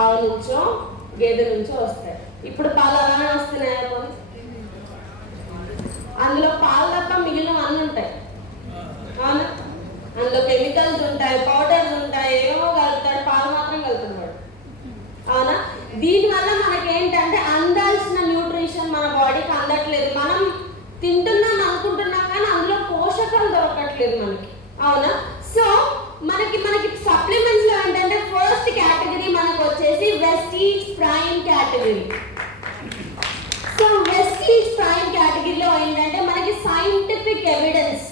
ఆవు నుంచో గేదె నుంచో వస్తాయి. ఇప్పుడు పాలు అలానే వస్తున్నాయి. అందులో పాలు తప్ప మిగిలిన అన్నీ ఉంటాయి. అవునా? అందులో కెమికల్స్ ఉంటాయి, పౌడర్స్ ఉంటాయి, ఏమో కలుపుతాడు, పాలు మాత్రం కలుపుతున్నాడు. అవునా? దీనివల్ల మనకి ఏంటంటే అందాల్సిన న్యూట్రిషన్ మన బాడీకి అందట్లేదు. మనం తింటున్నాం అనుకుంటున్నాం కానీ అందులో పోషకాలు దొరకట్లేదు మనకి. అవునా? సో మనకి సప్లిమెంట్స్ లో ఏంటంటే ఫస్ట్ కేటగిరీ మనకు వచ్చేసి Vestige prime category. So Vestige prime కేటగిరీలో ఏంటంటే మనకి సైంటిఫిక్ ఎవిడెన్స్,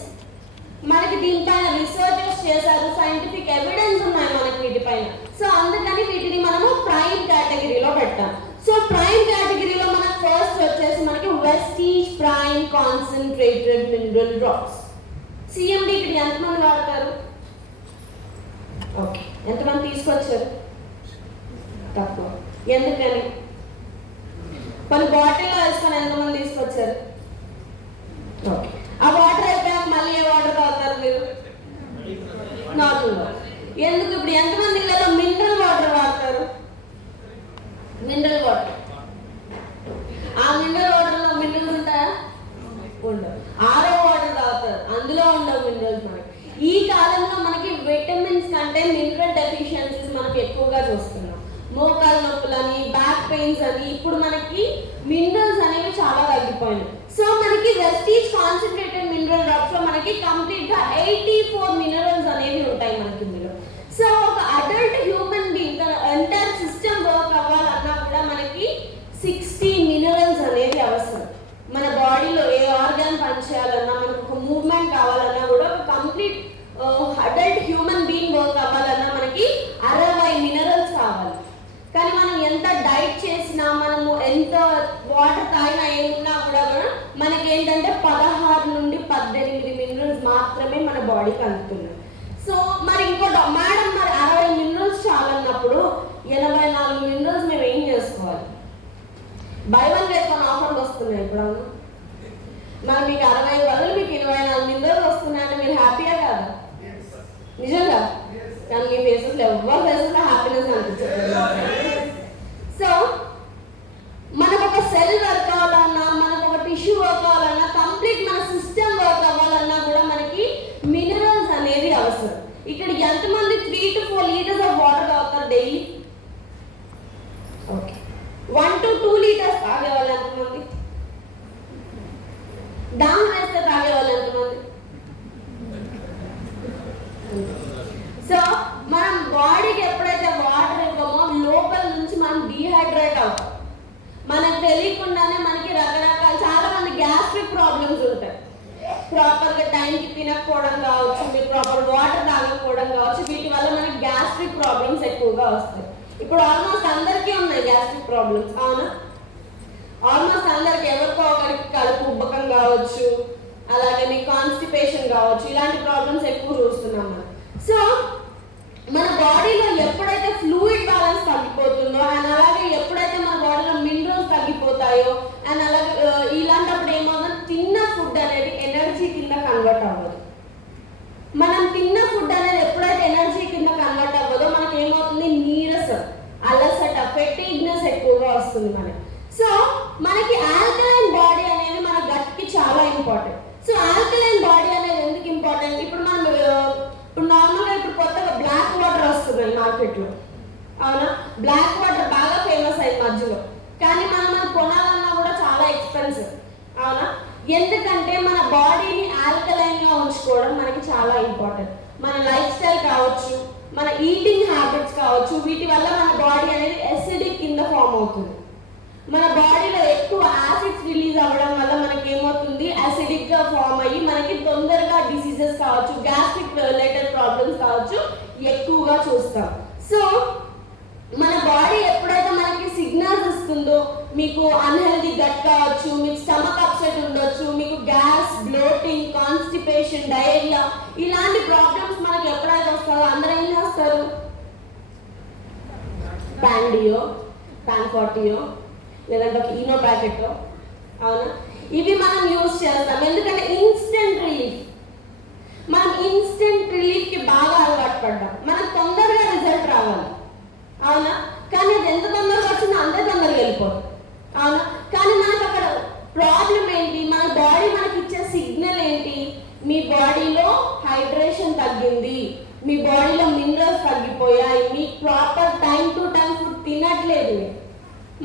మనకి దీనిపైన రీసెర్చెస్ చేశారు, సైంటిఫిక్ ఎవిడెన్స్ ఉన్నాయి మనకి వీటిపైన. సో అందుకని వీటిని మనము ప్రైమ్ కేటగిరీలో పెట్టాం. సో ప్రైమ్ కేటగిరీలో మనకు ఫస్ట్ వచ్చేసి మనకి Vestige prime concentrated mineral drops. CMD ఇక్కడ ఎంతమంది వాడతారు? ఓకే, ఎంతమంది తీసుకొచ్చారు? తక్కువ. ఎందుకని? కొన్ని బాటిల్లో వేసుకొని ఎంతమంది తీసుకొచ్చారు? ఓకే, ఆ వాటర్ అయిపోయాక మళ్ళీ ఏ వాటర్ తాగుతారు మీరు? Normal water. ఎందుకు? ఇప్పుడు ఎంతమంది ఇళ్ళలో మినరల్ వాటర్ వాడతారు? Mineral water. ఆ మినరల్ వాటర్లో మినరల్స్ ఉంటాయా? ఉండవు. ఆరో వాటర్ తాగుతారు, అందులో ఉండవు మినరల్స్. మనకి ఈ కాలంలో మనకి విటమిన్స్ కంటే మినరల్ డెఫిషియన్సీస్ మనకి ఎక్కువగా చూస్తున్నాం. మోకాలు నొప్పులని, బ్యాక్ పెయిన్స్ అని, ఇప్పుడు మనకి మినరల్స్ అనేవి చాలా తగ్గిపోయినాయి. సో మనకి వెస్టీజ్ కాన్సన్ట్రేటెడ్ మినరల్ డ్రాప్స్ లో మనకి కంప్లీట్ గా 84 మినరల్స్ అనేవి ఉంటాయి మనకి ఇందులో. సో ఒక adult human being entire system work అవ్వాలన్నా కూడా మనకి 60 మినరల్స్ అనేది అవసరం. మన బాడీలో ఏ ఆర్గాన్ పనిచేయాలన్నా, మనకు ఒక మూవ్మెంట్ కావాలన్నా కూడా ఒక complete adult human being work అవ్వాలన్నా మనకి 60 మినరల్స్ కావాలి. కానీ మనం ఎంత డైట్ చేసినా, మనము ఎంత వాటర్ తాగినా, ఏమున్నా కూడా మనకి ఏంటంటే 16 నుండి 18 మినరల్స్ మాత్రమే మన బాడీకి అందుతున్నాయి. సో మరి ఇంకో మేడం, మరి 60 మినరల్స్ చాలన్నప్పుడు 84 మినరల్స్ మేము ఏం చేసుకోవాలి? బై వన్ గెట్ వన్ ఆఫర్లు వస్తున్నాయి ఇప్పుడు. మరి మీకు 60 బదులు మీకు 24 మినరల్స్ వస్తున్నాయంటే మీరు హ్యాపీయా కాదా? నిజంగా? కానీ మీ ఫేసెస్లో ఎవరి ఫేసెస్లో హ్యాపీనెస్ అనిపించదు. సో మనకు ఒక సెల్ వర్క్ అవ్వాలన్నా, మనకు ఒక టిష్యూ వర్క్ అవ్వాలన్నా, కంప్లీట్ మన సిస్టమ్ వర్క్ అవ్వాలన్నా కూడా మనకి మినరల్స్ అనేది అవసరం. ఇక్కడ ఎంతమంది 3 to 4 లీటర్స్ ఆఫ్ వాటర్ తాగుతారు డైలీ? ఓకే, 1 to 2 లీటర్స్ తాగేవాళ్ళు ఎంతమంది? దాహం వేస్తే తాగేవాళ్ళు ఎంతమంది? సో మనం బాడీకి ఎప్పుడైతే వాటర్ ఇవ్వమో లోపల నుంచి మనం డీహైడ్రేట్ అవుతాం. మనకు తెలియకుండానే మనకి రకరకాల చాలా మంది గ్యాస్ట్రిక్ ప్రాబ్లమ్స్ ఉంటాయి. ప్రాపర్గా టైంకి తినకపోవడం కావచ్చు, మీరు ప్రాపర్ వాటర్ తాగకపోవడం కావచ్చు, వీటి వల్ల మనకి గ్యాస్ట్రిక్ ప్రాబ్లమ్స్ ఎక్కువగా వస్తాయి. ఇప్పుడు ఆల్మోస్ట్ అందరికీ ఉన్నాయి గ్యాస్ట్రిక్ ప్రాబ్లమ్స్. అవునా? ఆల్మోస్ట్ అందరికి, ఎవరికో ఒకరికి కడుపు ఉబ్బకం కావచ్చు, అలాగే మీకు కాన్స్టిపేషన్ కావచ్చు, ఇలాంటి ప్రాబ్లమ్స్ ఎక్కువ చూస్తున్నాం మనం. సో మన బాడీలో ఎప్పుడైతే ఫ్లూయిడ్ బ్యాలెన్స్ తగ్గిపోతుందో, అండ్ అలాగే ఎప్పుడైతే మన బాడీలో మినరల్స్ తగ్గిపోతాయో, అండ్ అలాగే ఇలాంటప్పుడు ఏమవుతుందో తిన్న ఫుడ్ అనేది ఎనర్జీ కింద కన్వర్ట్ అవ్వదు. మనం తిన్న ఫుడ్ అనేది ఎప్పుడైతే ఎనర్జీ కింద కన్వర్ట్ అవ్వదో మనకి ఏమవుతుంది? నీరసం, అలసట, ఫెటీగ్నెస్ ఎక్కువగా వస్తుంది మనకి. సో మనకి ఆల్కలైన్ బాడీ అనేది మన గట్కి చాలా ఇంపార్టెంట్. సో ఆల్కలైన్ బాడీ అనేది ఎందుకు ఇంపార్టెంట్? ఇప్పుడు మనం నార్మల్గా ఇప్పుడు కొత్తగా బ్లాక్ వాటర్ వస్తున్నాయి మార్కెట్లో. అవునా? బ్లాక్ వాటర్ బాగా ఫేమస్ అయింది మధ్యలో, కానీ మనం కొనాలన్నా కూడా చాలా ఎక్స్పెన్సివ్. అవునా? ఎందుకంటే మన బాడీని ఆల్కలైన్గా ఉంచుకోవడం మనకి చాలా ఇంపార్టెంట్. మన లైఫ్ స్టైల్ కావచ్చు, మన ఈటింగ్ హ్యాబిట్స్ కావచ్చు, వీటి వల్ల మన బాడీ అనేది ఎసిడిక్ కింద ఫామ్ అవుతుంది. మన బాడీలో ఎక్కువ యాసిడ్స్ రిలీజ్ అవ్వడం వల్ల మనకి ఏమవుతుంది? యాసిడిక్ గా ఫామ్ అయ్యి మనకి తొందరగా డిసీజెస్ కావచ్చు, గ్యాస్ట్రిక్ రిలేటెడ్ ప్రాబ్లమ్స్ కావచ్చు ఎక్కువగా చూస్తాం. సో మన బాడీ ఎప్పుడైతే మనకి సిగ్నల్స్ ఇస్తుందో, మీకు అన్హెల్దీ గట్ కావచ్చు, మీకు స్టమక్ అప్సెట్ ఉండొచ్చు, మీకు గ్యాస్, బ్లోటింగ్, కాన్స్టిపేషన్, డయేరియా ఇలాంటి ప్రాబ్లమ్స్ మనకి ఎప్పుడైతే వస్తారో అందరూ ఏం చేస్తారు? ప్యాండియో, పాన్ఫార్టియో, లేదంటే ఒక ఈనో ప్యాకెట్. అవునా? ఇవి మనం యూజ్ చేస్తాం ఎందుకంటే ఇన్స్టెంట్ రిలీఫ్. మనం ఇన్స్టెంట్ రిలీఫ్కి బాగా అలవాటు పడ్డాం, మనకు తొందరగా రిజల్ట్ రావాలి. అవునా? కానీ అనేది ఎంత తొందరగా వచ్చిందో అంతే తొందరగా వెళ్ళిపోతుంది, అవునా? కానీ మనకు అక్కడ ప్రాబ్లం ఏంటి, మన బాడీ మనకి ఇచ్చే సిగ్నల్ ఏంటి, మీ బాడీలో హైడ్రేషన్ తగ్గింది, మీ బాడీలో మినరల్స్ తగ్గిపోయాయి, మీ proper time to time food తినట్లేదు.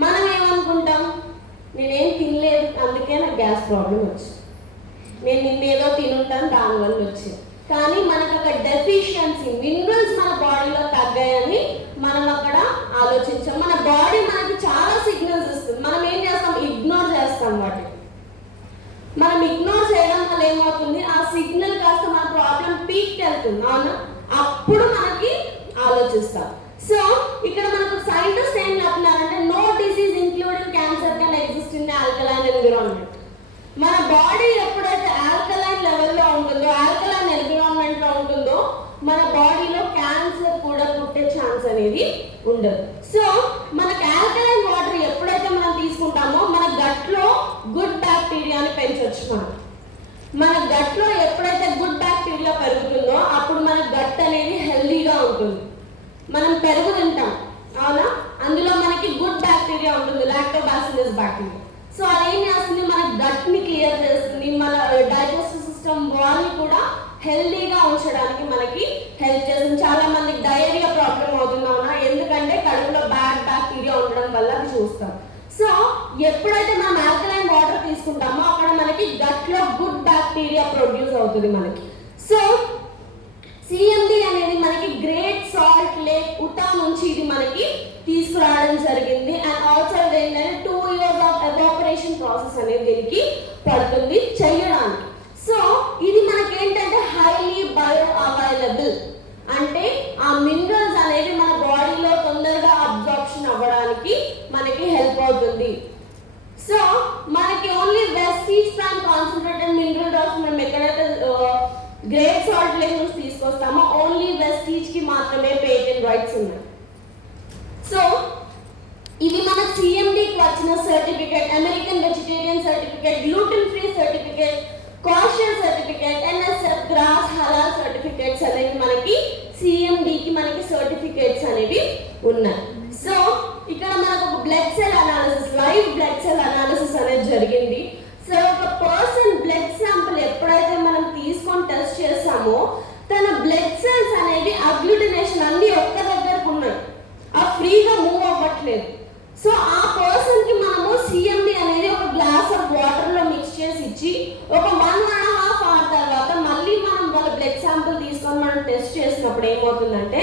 మనం ఏమనుకుంటాం, నేనేం తినలేదు అందుకే నాకు గ్యాస్ ప్రాబ్లం వచ్చింది, నేను నిన్నేదో తినుంటాను దానివల్ల వచ్చింది. కానీ మనకు అక్కడ డెఫిషియన్సీ మినరల్స్ మన బాడీలో తగ్గాయని మనం అక్కడ ఆలోచించాం. మన బాడీ మనకి చాలా సిగ్నల్స్ ఇస్తుంది, మనం ఏం చేస్తాం, ఇగ్నోర్ చేస్తాం వాటిని. మనం ఇగ్నోర్ చేయడం వల్ల ఏమవుతుంది, ఆ సిగ్నల్ కాస్త మన ప్రాబ్లం పీక్కి వెళ్తుంది, అవునా? అప్పుడు మనకి ఆలోచిస్తాం. సో ఇక్కడ మనకు సైంటిస్ట్ ఏం చెప్తున్నారంటే, no disease including cancer can exist in alkaline environment. మన బాడీ ఎప్పుడైతే ఆల్కలైన్ లెవెల్లో ఉంటుందో, ఆల్కలైన్ ఎన్విరాన్మెంట్ లో ఉంటుందో, మన బాడీలో క్యాన్సర్ కూడా పుట్టే ఛాన్స్ అనేది ఉండదు. సో మనకు ఆల్కలైన్ వాటర్ ఎప్పుడైతే మనం తీసుకుంటామో మన గట్లో గుడ్ బ్యాక్టీరియాని పెంచవచ్చు. మన గట్లో ఎప్పుడైతే గుడ్ బ్యాక్టీరియా పెరుగుతుందో అప్పుడు మన గట్ అనేది హెల్దీగా ఉంటుంది. మనం పెరుగు తింటాం, అవునా? అందులో మనకి గుడ్ బ్యాక్టీరియా ఉంటుంది, లాక్టోబాసిల్లస్ బ్యాక్టీరియా. సో అదేం చేస్తుంది, మన గట్ని క్లియర్ చేస్తుంది, మన డైజెస్టివ్ సిస్టమ్ వాల్ని కూడా హెల్దీగా ఉంచడానికి మనకి హెల్ప్ చేస్తుంది. చాలా మందికి డయేరియా ప్రాబ్లం అవుతుంది, అవునా? ఎందుకంటే కడుపులో బ్యాడ్ బ్యాక్టీరియా ఉండడం వల్ల అది చూస్తాం. సో ఎప్పుడైతే మనం ఆల్కలైన్ వాటర్ తీసుకుంటామో అక్కడ మనకి గట్లో గుడ్ బ్యాక్టీరియా ప్రొడ్యూస్ అవుతుంది మనకి. సో సిఎండి అనేది మనకి గ్రేట్ సాల్ట్ లేక్ ఉటా నుంచి ఇది మనకి తీసుకురావడం జరిగింది. అండ్ ఆల్సో ఏంటంటే 2 years ఆఫ్ ఎవాపరేషన్ ప్రాసెస్ అనేది దీనికి పడుతుంది చేయడానికి. సో ఇది మనకి ఏంటంటే హైలీ బయో అవైలబుల్, అంటే ఆ మినరల్స్ అనేది మన బాడీలో తొందరగా అబ్జార్ప్షన్ అవ్వడానికి మనకి హెల్ప్ అవుతుంది. సో మనకి only Vestige from concentrated mineral drops మనం ఎక్కడైతే గ్రేట్ సాల్ట్ లేక్ నుంచి తీసుకొస్తామో ఓన్లీ వెస్టీజ్ కి మాత్రమే పేటెంట్ రైట్స్ ఉన్నాయి. సో ఇవి మన సిఎండికి వచ్చిన certificate, American vegetarian certificate, gluten free certificate, kosher certificate, NSF GRAS హలాల్ సర్టిఫికేట్స్ అనేవి మనకి సిఎండికి మనకి సర్టిఫికేట్స్ అనేవి ఉన్నాయి. సో ఇక్కడ మనకు ఒక blood cell analysis, live blood cell analysis అనేది జరిగింది. సో ఒక పర్సన్ బ్లడ్ శాంపుల్ ఎప్పుడైతే మనం తీసుకొని టెస్ట్ చేస్తామో తన బ్లడ్ సెల్స్ అనేవి అగ్లూటినేషన్ అన్ని ఒక్క దగ్గరకు ఉన్నాయి, ఆ ఫ్రీగా మూవ్ అవ్వట్లేదు. సో ఆ పర్సన్ కి మనము సిఎండి అనేది ఒక గ్లాస్ ఆఫ్ వాటర్ లో మిక్స్ చేసి ఇచ్చి ఒక 1.5 hour తర్వాత మళ్ళీ మనం వాళ్ళ బ్లడ్ శాంపుల్ తీసుకొని మనం టెస్ట్ చేసినప్పుడు ఏమవుతుందంటే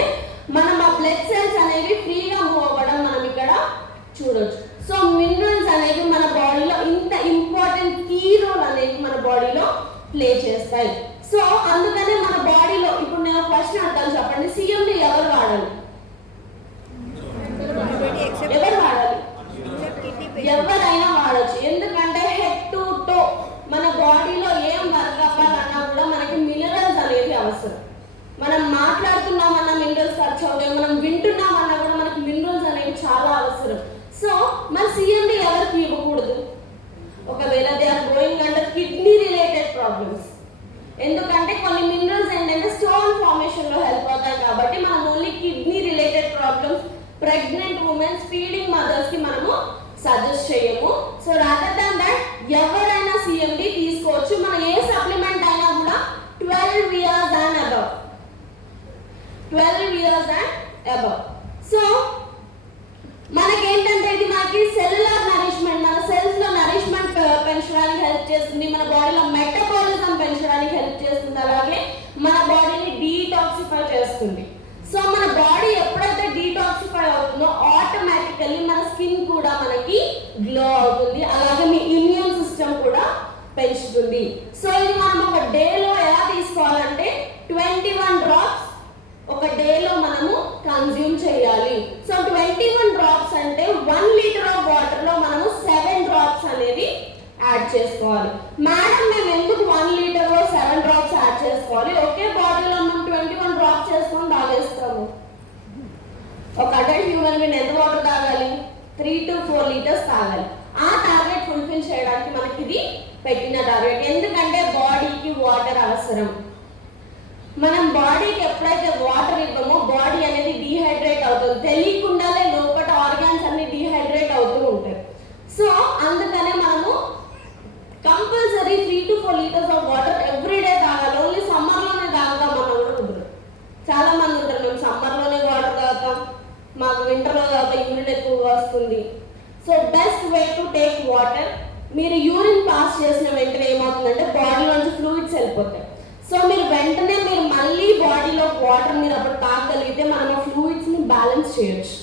మనం ఆ బ్లడ్ సెల్స్ అనేవి ఫ్రీగా మూవ్ అవ్వడం మనం ఇక్కడ చూడొచ్చు. సో మినరల్స్ అనేవి మన బాడీలో ఇంత ఇంపార్టెంట్ కీ రోల్ అనేది మన బాడీలో ప్లే చేస్తాయి. సో అందుకనే మన బాడీలో ఇప్పుడు నేను క్వశ్చన్ అడతాను, చెప్పండి, సిఎండి ఎవరు వాడాలి? ఎవరు వాడాలి? ఎవరైనా వాడచ్చు. ఎందుకంటే హెడ్ టు టో మన బాడీలో ఏం వర్క్ అవ్వాలన్నా కూడా మనకి మినరల్స్ అనేది అవసరం. మనం మాట్లాడుతున్నామన్నా మినరల్స్ ఖర్చు అవుతాయి, మనం వింటున్నామన్నా కూడా మనకి మినరల్స్ అనేవి చాలా అవసరం. సో మన సిఎండి ఎవరికి ఇవ్వకూడదు? ఒకవేళ they are going under kidney related problems. ఎందుకంటే కొన్ని మినరల్స్ ఏంటంటే స్టోన్ ఫార్మేషన్ లో హెల్ప్ అవుతాయి కాబట్టి మనం only kidney related problems, pregnant womens, feeding mothers కి మనము సజెస్ట్ చేయము. సో రాదర్ దాన్ దట్ ఎవరైనా సిఎండి తీసుకోవచ్చు. మన ఏ సప్లిమెంట్ అయినా కూడా 12 years and above. 12 years and above. So మనకేంటంటే ఇది మనకి సెల్యులర్ నరిష్మెంట్, మన సెల్స్ లో నరిష్మెంట్ పెంచడానికి హెల్ప్ చేస్తుంది, మన బాడీలో మెటబాలిజం పెంచడానికి హెల్ప్ చేస్తుంది, అలాగే మన బాడీని డీటాక్సిఫై చేస్తుంది. సో మన బాడీ ఎప్పుడైతే డీటాక్సిఫై అవుతుందో ఆటోమేటికల్లీ మన స్కిన్ కూడా మనకి గ్లో అవుతుంది, అలాగే మీ ఇమ్యూన్ సిస్టమ్ కూడా పెంచుతుంది. సో ఇది మనం ఒక డేలో ఎలా తీసుకోవాలంటే 21 drops ఒక డేలో మనము కన్జ్యూమ్ చేయాలి. సో 21 drops అంటే 1 liter ఆఫ్ వాటర్ లో మనము 7 drops అనేది యాడ్ చేసుకోవాలి. మేడం మేము ఎందుకు 1 liter లో 7 drops యాడ్ చేసుకోవాలి? ఒకే బాటిల్లో మనం 21 drops చేసుకొని తాగేస్తాము. ఒక అడల్ట్ హ్యూమన్ బీయింగ్ ఎంత వాటర్ తాగాలి? 3 to 4 liters తాగాలి. ఆ టార్గెట్ ఫుల్ఫిల్ చేయడానికి మనకి ఇది పెట్టిన టార్గెట్. ఎందుకంటే బాడీకి వాటర్ అవసరం. మనం బాడీకి ఎప్పుడైతే వాటర్ ఇవ్వమో బాడీ అనేది డీహైడ్రేట్ అవుతుంది, తెలియకుండానే లోపల ఆర్గాన్ తాగుతాం, మాకు వింటర్లో తాగితే యూరిన్ ఎక్కువగా వస్తుంది. So best way to take water. మీరు యూరిన్ పాస్ చేసిన వెంటనే ఏమవుతుందంటే బాడీలోంచి ఫ్లూయిడ్స్ వెళ్ళిపోతాయి. సో మీరు వెంటనే మళ్ళీ బాడీలో వాటర్ మీరు అప్పుడు తాగగలిగితే మనం ఆ ఫ్లూయిడ్స్ని బ్యాలెన్స్ చేయొచ్చు.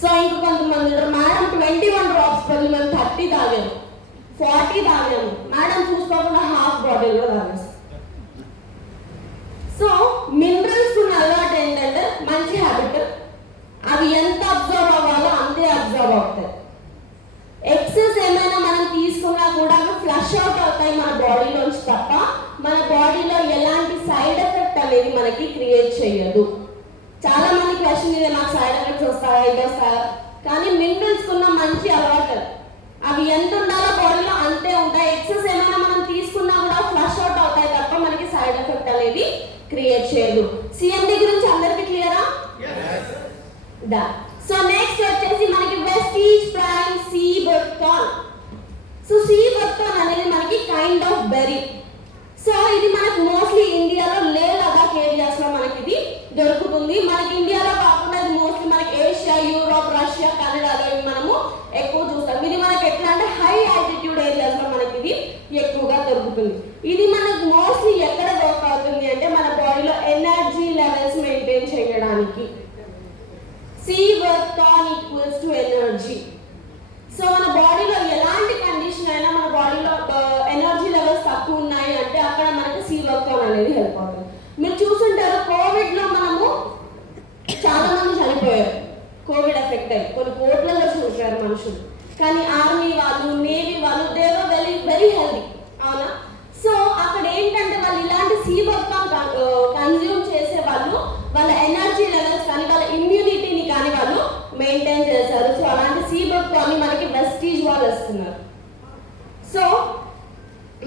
సో ఇంక కొంతమంది మేడం 21 డ్రాప్స్ బదులు మేము 30 తాగాము, 40 తాగాము, మేడం చూసుకోకుండా హాఫ్ బాటిల్ కూడా తాగేస్తాం. సో మినరల్స్ ఉన్న అలవాటు ఏంటంటే మంచి హ్యాబిట్, అవి ఎంత అబ్జర్వ్ అవ్వాలో అంతే అబ్జర్వ్ అవుతాయి. ఎక్సెస్ ఏమైనా మనం తీసుకున్నా కూడా అవి ఫ్లష్ అవుట్ అవుతాయి మన బాడీలోంచి తప్ప మన బాడీలో ఎలాంటి సైడ్ ఎఫెక్ట్ అనేది మనకి క్రియేట్ చేయదు. చాలా మంది క్వశ్చన్ ಇದೆ, నాకు సైడ్ ఎఫెక్ట్స్ వస్తాయా ఇది వస్తాయా, కానీ మినరల్స్ కున్న మంచి అలవాటు అవి ఎంత ఉండాలో బాడీలో అంతే ఉంటాయి. ఎక్సెస్ ఏమైనా మనం తీసుకున్నా కూడా ఫ్లష్ అవుట్ అవుతాయి తప్ప మనకి సైడ్ ఎఫెక్ట్ అనేది క్రియేట్ చేయదు. సిఎండి గురించి అందరికీ క్లియరా? దా. సో నెక్స్ట్ వచ్చేసి మనకి వెస్టీజ్ ప్రైమ్ సీ బర్కాన్. సో సీ బర్కాన్ అనేది మనకి కైండ్ ఆఫ్ బెర్రీ. సో ఇది మనకు మోస్ట్లీ ఇండియాలో లే లదాఖ్ ఏరియాస్ లో మనకి ఇది దొరుకుతుంది. మనకి ఇండియాలో కాకుండా ఇది మోస్ట్లీ మనకి ఏషియా, యూరోప్, రష్యా, కెనడాలో ఇవి మనము ఎక్కువ చూస్తాం. ఇది మనకి ఎట్లా అంటే హై ఆల్టిట్యూడ్ ఏరియాస్ లో మనకి ఇది ఎక్కువగా దొరుకుతుంది. ఇది మనకు మోస్ట్లీ ఎక్కడ వర్క్ అవుతుంది అంటే మన బాడీలో ఎనర్జీ లెవెల్స్ మెయింటైన్ చేయడానికి. సీ బర్కాన్ ఈక్వల్స్ టు ఎనర్జీ. సో మన బాడీలో ఎలాంటి కండిషన్ అయినా మన బాడీలో ఎనర్జీ లెవెల్స్ తక్కువ ఉన్నాయి అంటే అక్కడ మనకి సీ బర్కాన్ అనేది హెల్ప్ అవుతుంది. మీరు చూసుంటారు కోవిడ్ లో మనము చాలా మంది చనిపోయారు, కోవిడ్ ఎఫెక్ట్ అయ్యి కొన్ని కోట్లలో చనిపోయారు మనుషులు. కానీ ఆర్మీ వాళ్ళు, నేవీ వాళ్ళు they were very very healthy, అవునా? సో అక్కడ ఏంటంటే వాళ్ళు ఇలాంటి సీ బర్కాన్ కన్జ్యూమ్ చేసే వాళ్ళు వాళ్ళ ఎనర్జీ లెవెల్స్ కానీ వాళ్ళ ఇమ్యూనిటీని కానీ వాళ్ళు మెయింటైన్ చేశారు. సో అలాంటి సీ బర్కాన్ మనకి వెస్టీజ్ వాళ్ళు వస్తున్నారు. సో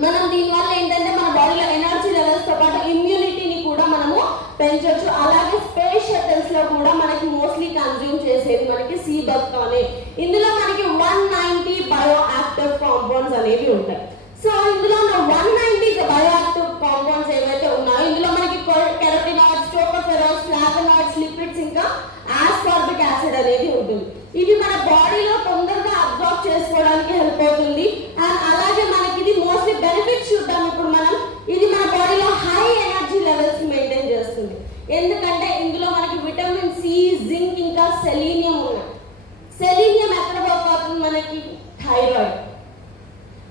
మనం దీనివల్ల ఏంటంటే మన బాడీలో ఎనర్జీ లెవెల్స్ తో పాటు ఇమ్యూనిటీని కూడా మనము పెంచవచ్చు. అలాగే స్పేస్ షటిల్స్ లో కూడా మనకి మోస్ట్లీ కన్జ్యూమ్ చేసేది మనకి సీ బర్కాన్. ఇందులో మనకి 190 బయో యాక్టివ్ కాంపౌండ్స్ అనేవి ఉంటాయి. సో ఇందులో 190 బయో యాక్టివ్ కాంపౌండ్స్ ఏవైతే ఉన్నాయో ఇందులో మనకి కెరటినాయిడ్స్, టోకోఫెరాల్స్, ఫ్లావోనాయిడ్స్, లిపిడ్స్ ఇంకా ఆస్కార్బిక్ యాసిడ్ అనేది ఉంటుంది. ఇది మన బాడీలో తొందరగా అబ్జార్బ్ చేసుకోవడానికి హెల్ప్ అవుతుంది. అండ్ అలాగే మనకి ఇది మోస్ట్లీ బెనిఫిట్స్ చూద్దాం ఇప్పుడు మనం. ఇది మన బాడీలో హై ఎనర్జీ లెవెల్స్ మెయింటైన్ చేస్తుంది. ఎందుకంటే ఇందులో మనకి విటమిన్ సి, జింక్ ఇంకా సెలీనియం ఉన్నాయి. సెలీనియం ఎక్కడ వర్క్ అవుతుంది మనకి? థైరాయిడ్.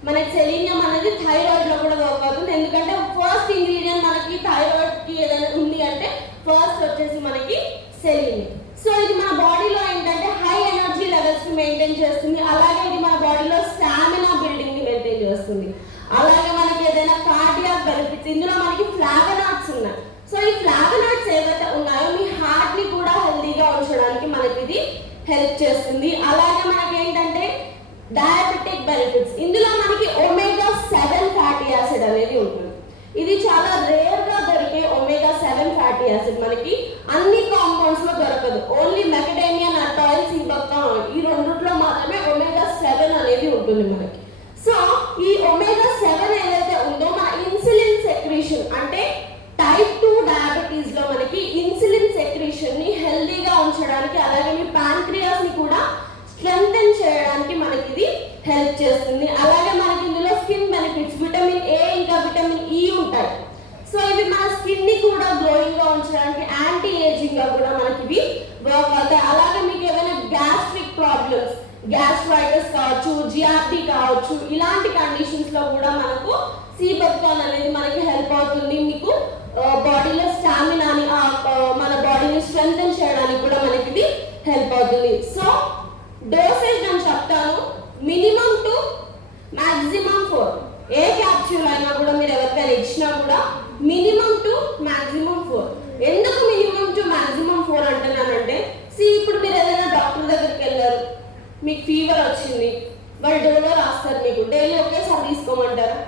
మనకి సెలీనియం అనేది థైరాయిడ్ లో కూడా వర్క్ అవుతుంది. ఎందుకంటే ఫస్ట్ ఇంగ్రీడియంట్ మనకి థైరాయిడ్ కి ఏదైనా ఉంది అంటే ఫస్ట్ వచ్చేసి మనకి సెలీనియం. సో ఇది మన బాడీలో ఏంటంటే హై ఎనర్జీ లెవెల్స్ ని మెయింటైన్ చేస్తుంది. అలాగే ఇది మన బాడీలో స్టామినా బిల్డింగ్ ని మెయింటైన్ చేస్తుంది. అలాగే మనకి ఏదైనా కార్డియాక్ బెనిఫిట్స్ ఇందులో మనకి ఫ్లావోనాయిడ్స్ ఉన్నాయి. సో ఈ ఫ్లావోనాయిడ్స్ ఏవైతే ఉన్నాయో మీ హార్ట్ ని కూడా హెల్దీగా ఉంచడానికి మనకి ఇది హెల్ప్ చేస్తుంది. అలాగే మనకి ఏంటంటే డయాబెటిక్ బెనిఫిట్స్ ఇందులో మనకి ఒమేగా 7 ఫ్యాటీ యాసిడ్ అనేది ఉంటుంది. ఇది చాలా రేర్ గా దొరికే ఒమేగా 7 ఫ్యాటీ యాసిడ్ మనకి అన్ని కాంపౌండ్స్ లో దొరకదు. Only macadamia nut oil, sea బర్కాన్ ఈ రెండిట్లో మాత్రమే ఒమేగా 7 అనేది ఉంటుంది మనకి. సో ఈ ఒమేగా 7 ఏదైతే ఉందో మన ఇన్సులిన్ సెక్రీషన్ అంటే టైప్ 2 డయాబెటీస్ లో మనకి ఇన్సులిన్ సెక్రీషన్ ని హెల్దీగా ఉంచడానికి అలాగే మీ ప్యాంక్రియాస్ ని కూడా స్ట్రెంథెన్ చేయడానికి మనకి ఇది హెల్ప్ చేస్తుంది. అలాగే మనకి ఇందులో స్కిన్ బెనిఫిట్స్ విటమిన్ ఏ ఇంకా విటమిన్ ఈ ఉంటాయి. సో ఇవి మన స్కిన్ ని కూడా గ్లోయింగ్ గా ఉంచడానికి, యాంటీ ఏజింగ్ గా కూడా మనకి ఇవి వర్క్ అవుతాయి. అలాగే మీకు ఏమైనా గ్యాస్ట్రిక్ ప్రాబ్లమ్స్, గ్యాస్ట్రైటిస్ కావచ్చు, జిఆర్డి కావచ్చు, ఇలాంటి కండిషన్స్ లో కూడా మనకు సీ బర్కాన్ అనేది మనకి హెల్ప్ అవుతుంది. మీకు బాడీలో స్టామినాని మన బాడీని స్ట్రెంథెన్ చేయడానికి కూడా మనకి ఇది హెల్ప్ అవుతుంది. సో డోసేజ్ నేను చెప్తాను, minimum to maximum 4. A capsule అయినా కూడా మీరు ఎవరికైనా ఇచ్చినా కూడా మినిమం టు మాక్సిమం 4. ఎందుకు మినిమం టు మాక్సిమం 4 అంటున్నానంటే ఇప్పుడు మీరు ఏదైనా డాక్టర్ దగ్గరికి వెళ్ళారు, మీకు ఫీవర్ వచ్చింది, వాళ్ళు డోలో రాస్తారు, మీకు డైలీ ఒకేసారి తీసుకోమంటారు.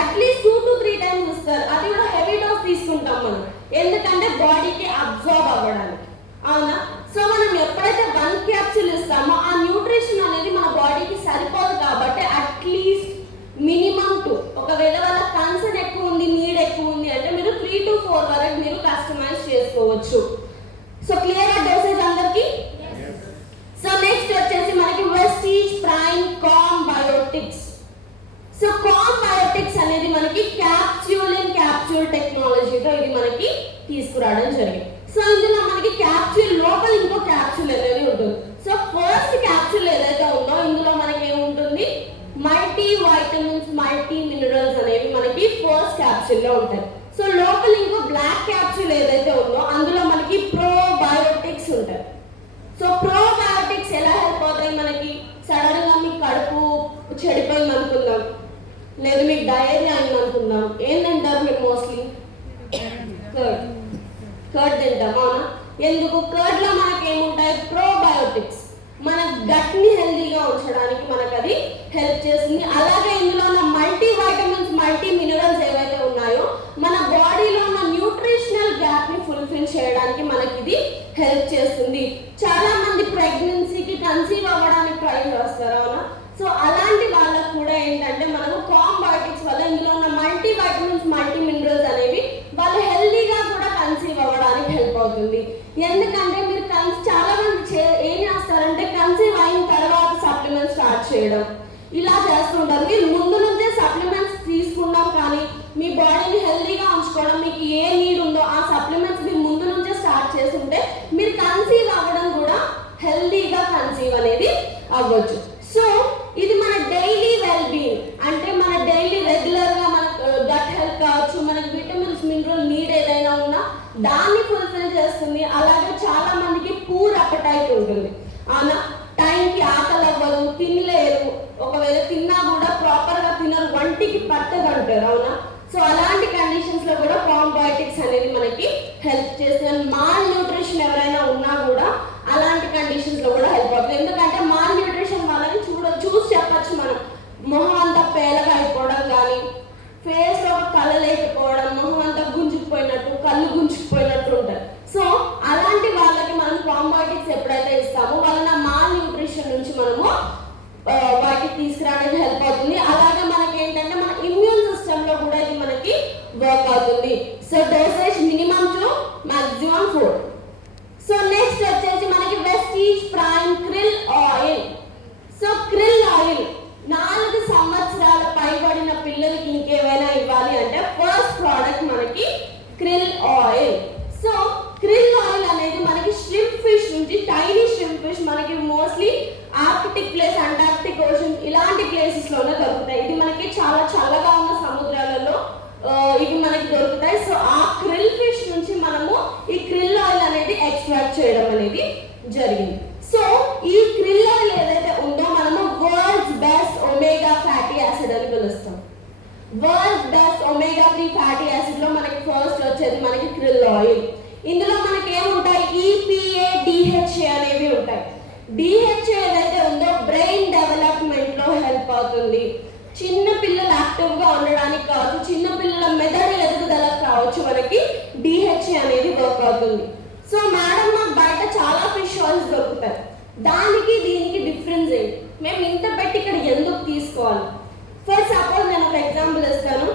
అట్లీస్ట్ 2 to 3 టైమ్స్ ఇస్తారు. అది కూడా హెవీ డోస్ తీసుకుంటాం మనం, ఎందుకంటే బాడీకి అబ్జార్బ్ అవ్వడానికి, అవునా? సో మనం ఎప్పుడైతే 1 క్యాప్సూల్ ఇస్తామో ఆ న్యూట్రిషన్ అనేది మన బాడీకి సరిపోదు. కాబట్టి అట్లీస్ట్ మినిమం 2. ఒకవేళ వాళ్ళ కన్సర్న్ ఎక్కువ ఉంది, నీడ్ ఎక్కువ ఉంది అంటే మీరు 3 to 4 వరకు మీరు కస్టమైజ్ చేసుకోవచ్చు. సో క్లియర్ తీసుకురావడం జరిగింది. సో ఇందులో మనకి క్యాప్సూల్ లోపల ఇంకో క్యాప్సూల్ అనేది ఉంటుంది. సో ఫస్ట్ క్యాప్సూల్ ఏదైతే ఉందో ఇందులో మనకి ఏముంటుంది, మల్టీ వైటమిన్స్ మల్టీ మినరల్స్ అనేవి మనకి ఫస్ట్ క్యాప్సూల్ లో ఉంటాయి. సో లోపల ఇంకో బ్లాక్ క్యాప్సూల్ ఏదైతే ఉందో అందులో మనకి ప్రోబయోటిక్స్ ఉంటాయి. సో ప్రోబయోటిక్స్ ఎలా హెల్ప్ అవుతాయి మనకి, సడన్ గా మీకు కడుపు చెడిపోయింది అనుకుందాం, లేదు మీకు డయేరియా అయింది అనుకుందాం, ఏం తింటారు మీరు మోస్ట్లీ? కర్డ్ తింటాం, అవునా? ఎందుకు? కర్డ్ లో మనకి ఏముంటాయి, ప్రోబయోటిక్స్, మన గట్ ని హెల్దీగా ఉంచడానికి మనకు అది హెల్ప్ చేస్తుంది. అలాగే ఇందులో ఉన్న మల్టీ వైటమిన్స్ మల్టీ మినరల్స్ ఏవైతే ఉన్నాయో మన బాడీలో ఉన్న న్యూట్రిషనల్ గ్యాప్ ని ఫుల్ఫిల్ చేయడానికి మనకి ఇది హెల్ప్ చేస్తుంది. చాలా మంది ప్రెగ్నెన్సీకి కన్సీవ్ అవ్వడానికి ట్రై చేస్తారు, అవునా? సో అలాంటి వాళ్ళకు కూడా ఏంటంటే మనకు ప్రోబయోటిక్స్ వల్ల ఇందులో ఉన్న మల్టీ వైటమిన్స్ మల్టీ మినరల్స్ అనేవి వాళ్ళు హెల్దీగా కూడా కన్సీవ్ అవ్వడానికి హెల్ప్ అవుతుంది. ఎందుకంటే మీరు చాలా మంది ఏం చేస్తారంటే కన్సీవ్ అయిన తర్వాత సప్లిమెంట్స్ స్టార్ట్ చేయడం ఇలా చేస్తుంటారు. మీరు ముందు నుంచే సప్లిమెంట్స్ తీసుకున్నాం కానీ మీ బాడీని హెల్దీగా ఉంచుకోవడం, మీకు ఏ నీడ్ ఉందో ఆ సప్లిమెంట్స్ మీరు ముందు నుంచే స్టార్ట్ చేస్తుంటే మీరు కన్సీవ్ అవ్వడం కూడా హెల్దీగా కన్సీవ్ అనేది అవ్వచ్చు. సో ఇది మన డైలీ వెల్ బీయింగ్, అంటే మన డైలీ రెగ్యులర్ గా మన గట్ హెల్త్ కావచ్చు, మనకి విటమిన్స్ మినరల్ నీడ్ ఏదైనా ఉన్నా దాన్ని ఫుల్ఫిల్ చేస్తుంది. అలాగే చాలా మందికి పూర్ అపటైట్ ఉంటుంది, అవునా? టైంకి ఆకలి అవ్వదు, తినలేరు, ఒకవేళ తిన్నా కూడా ప్రాపర్ గా తినరు, వంటికి పట్టదు అంటారు, అవునా? సో అలాంటి కండిషన్స్ లో కూడా ప్రోబయోటిక్స్ అనేది మనకి హెల్ప్ చేస్తుంది. మాల్ న్యూట్రిషన్ ఎవరైనా ఉన్నా కూడా అలాంటి కండిషన్స్ లో కూడా హెల్ప్ అవుతుంది. ఎందుకంటే మాల్ న్యూట్రిషన్ వాళ్ళని చూసి చెప్పచ్చు మనం, మొహం అంతా పేలగా అయిపోవడం కానీ, ఫేస్ లో కళ లేకపోవడం, మొహం అంతా గుంజుకుపోయినట్టు, కళ్ళు గుంజుకుపోయినట్టు ఉంటాయి. సో అలాంటి వాళ్ళకి మనం ప్రోబయోటిక్స్ ఎప్పుడైతే ఇస్తామో వాళ్ళని మాల్ న్యూట్రిషన్ నుంచి మనము వాటికి తీసుకురావడానికి హెల్ప్ అవుతుంది. అలాగే మనకి ఏంటంటే మన ఇమ్యూన్ సిస్టమ్ లో కూడా ఇది మనకి వర్క్ అవుతుంది. So dosage minimum to maximum 4. So next వచ్చేసి మనకి Vestige prime krill oil. So krill oil 4 సంవత్సరాల పైబడిన పిల్లలకి ఇంకేమైనా ఇవ్వాలి అంటే ఫస్ట్ ప్రోడక్ట్ మనకి krill oil. So krill oil అనేది మనకి ష్రింప్ ఫిష్ నుంచి, టైనీ ష్రింప్ ఫిష్ మనకి mostly Arctic place, Antarctic ocean ఇలాంటి ప్లేసెస్ లోనే దొరుకుతాయి. ఇది మనకి చాలా చల్లగా ఉన్న సముద్రాలలో ఇవి మనకి దొరుకుతాయి. సో ఆ krill ఫిష్ నుంచి మనము ఈ krill ఆయిల్ అనేది ఎక్స్ట్రాక్ట్ చేయడం అనేది జరిగింది. సో ఈ krill ఆయిల్ ఏదైతే ఉందో మనము world's best omega fatty acid అని పిలుస్తాం. World's best omega 3 fatty acid లో మనకి ఫస్ట్ వచ్చేది మనకి krill ఆయిల్. ఇందులో మనకి ఏముంటాయి, EPA, DHA అనేవి ఉంటాయి. DHA ఏదైతే ఉందో బ్రెయిన్ డెవలప్మెంట్ లో హెల్ప్ అవుతుంది. చిన్న పిల్లలు యాక్టివ్ గా ఉండడానికి కావచ్చు, చిన్న పిల్లల మెదడు ఎదుగుదలకు కావచ్చు మనకి DHA అనేది వర్క్ అవుతుంది. సో మేడం మాకు బయట చాలా ఫిష్ ఆయిల్స్ దొరుకుతాయి, దానికి దీనికి డిఫరెన్స్ ఏంటి, మేము ఇంత పెట్టి ఇక్కడ ఎందుకు తీసుకోవాలి? ఫర్ సపోజ్ నేను ఒక ఎగ్జాంపుల్ ఇస్తాను.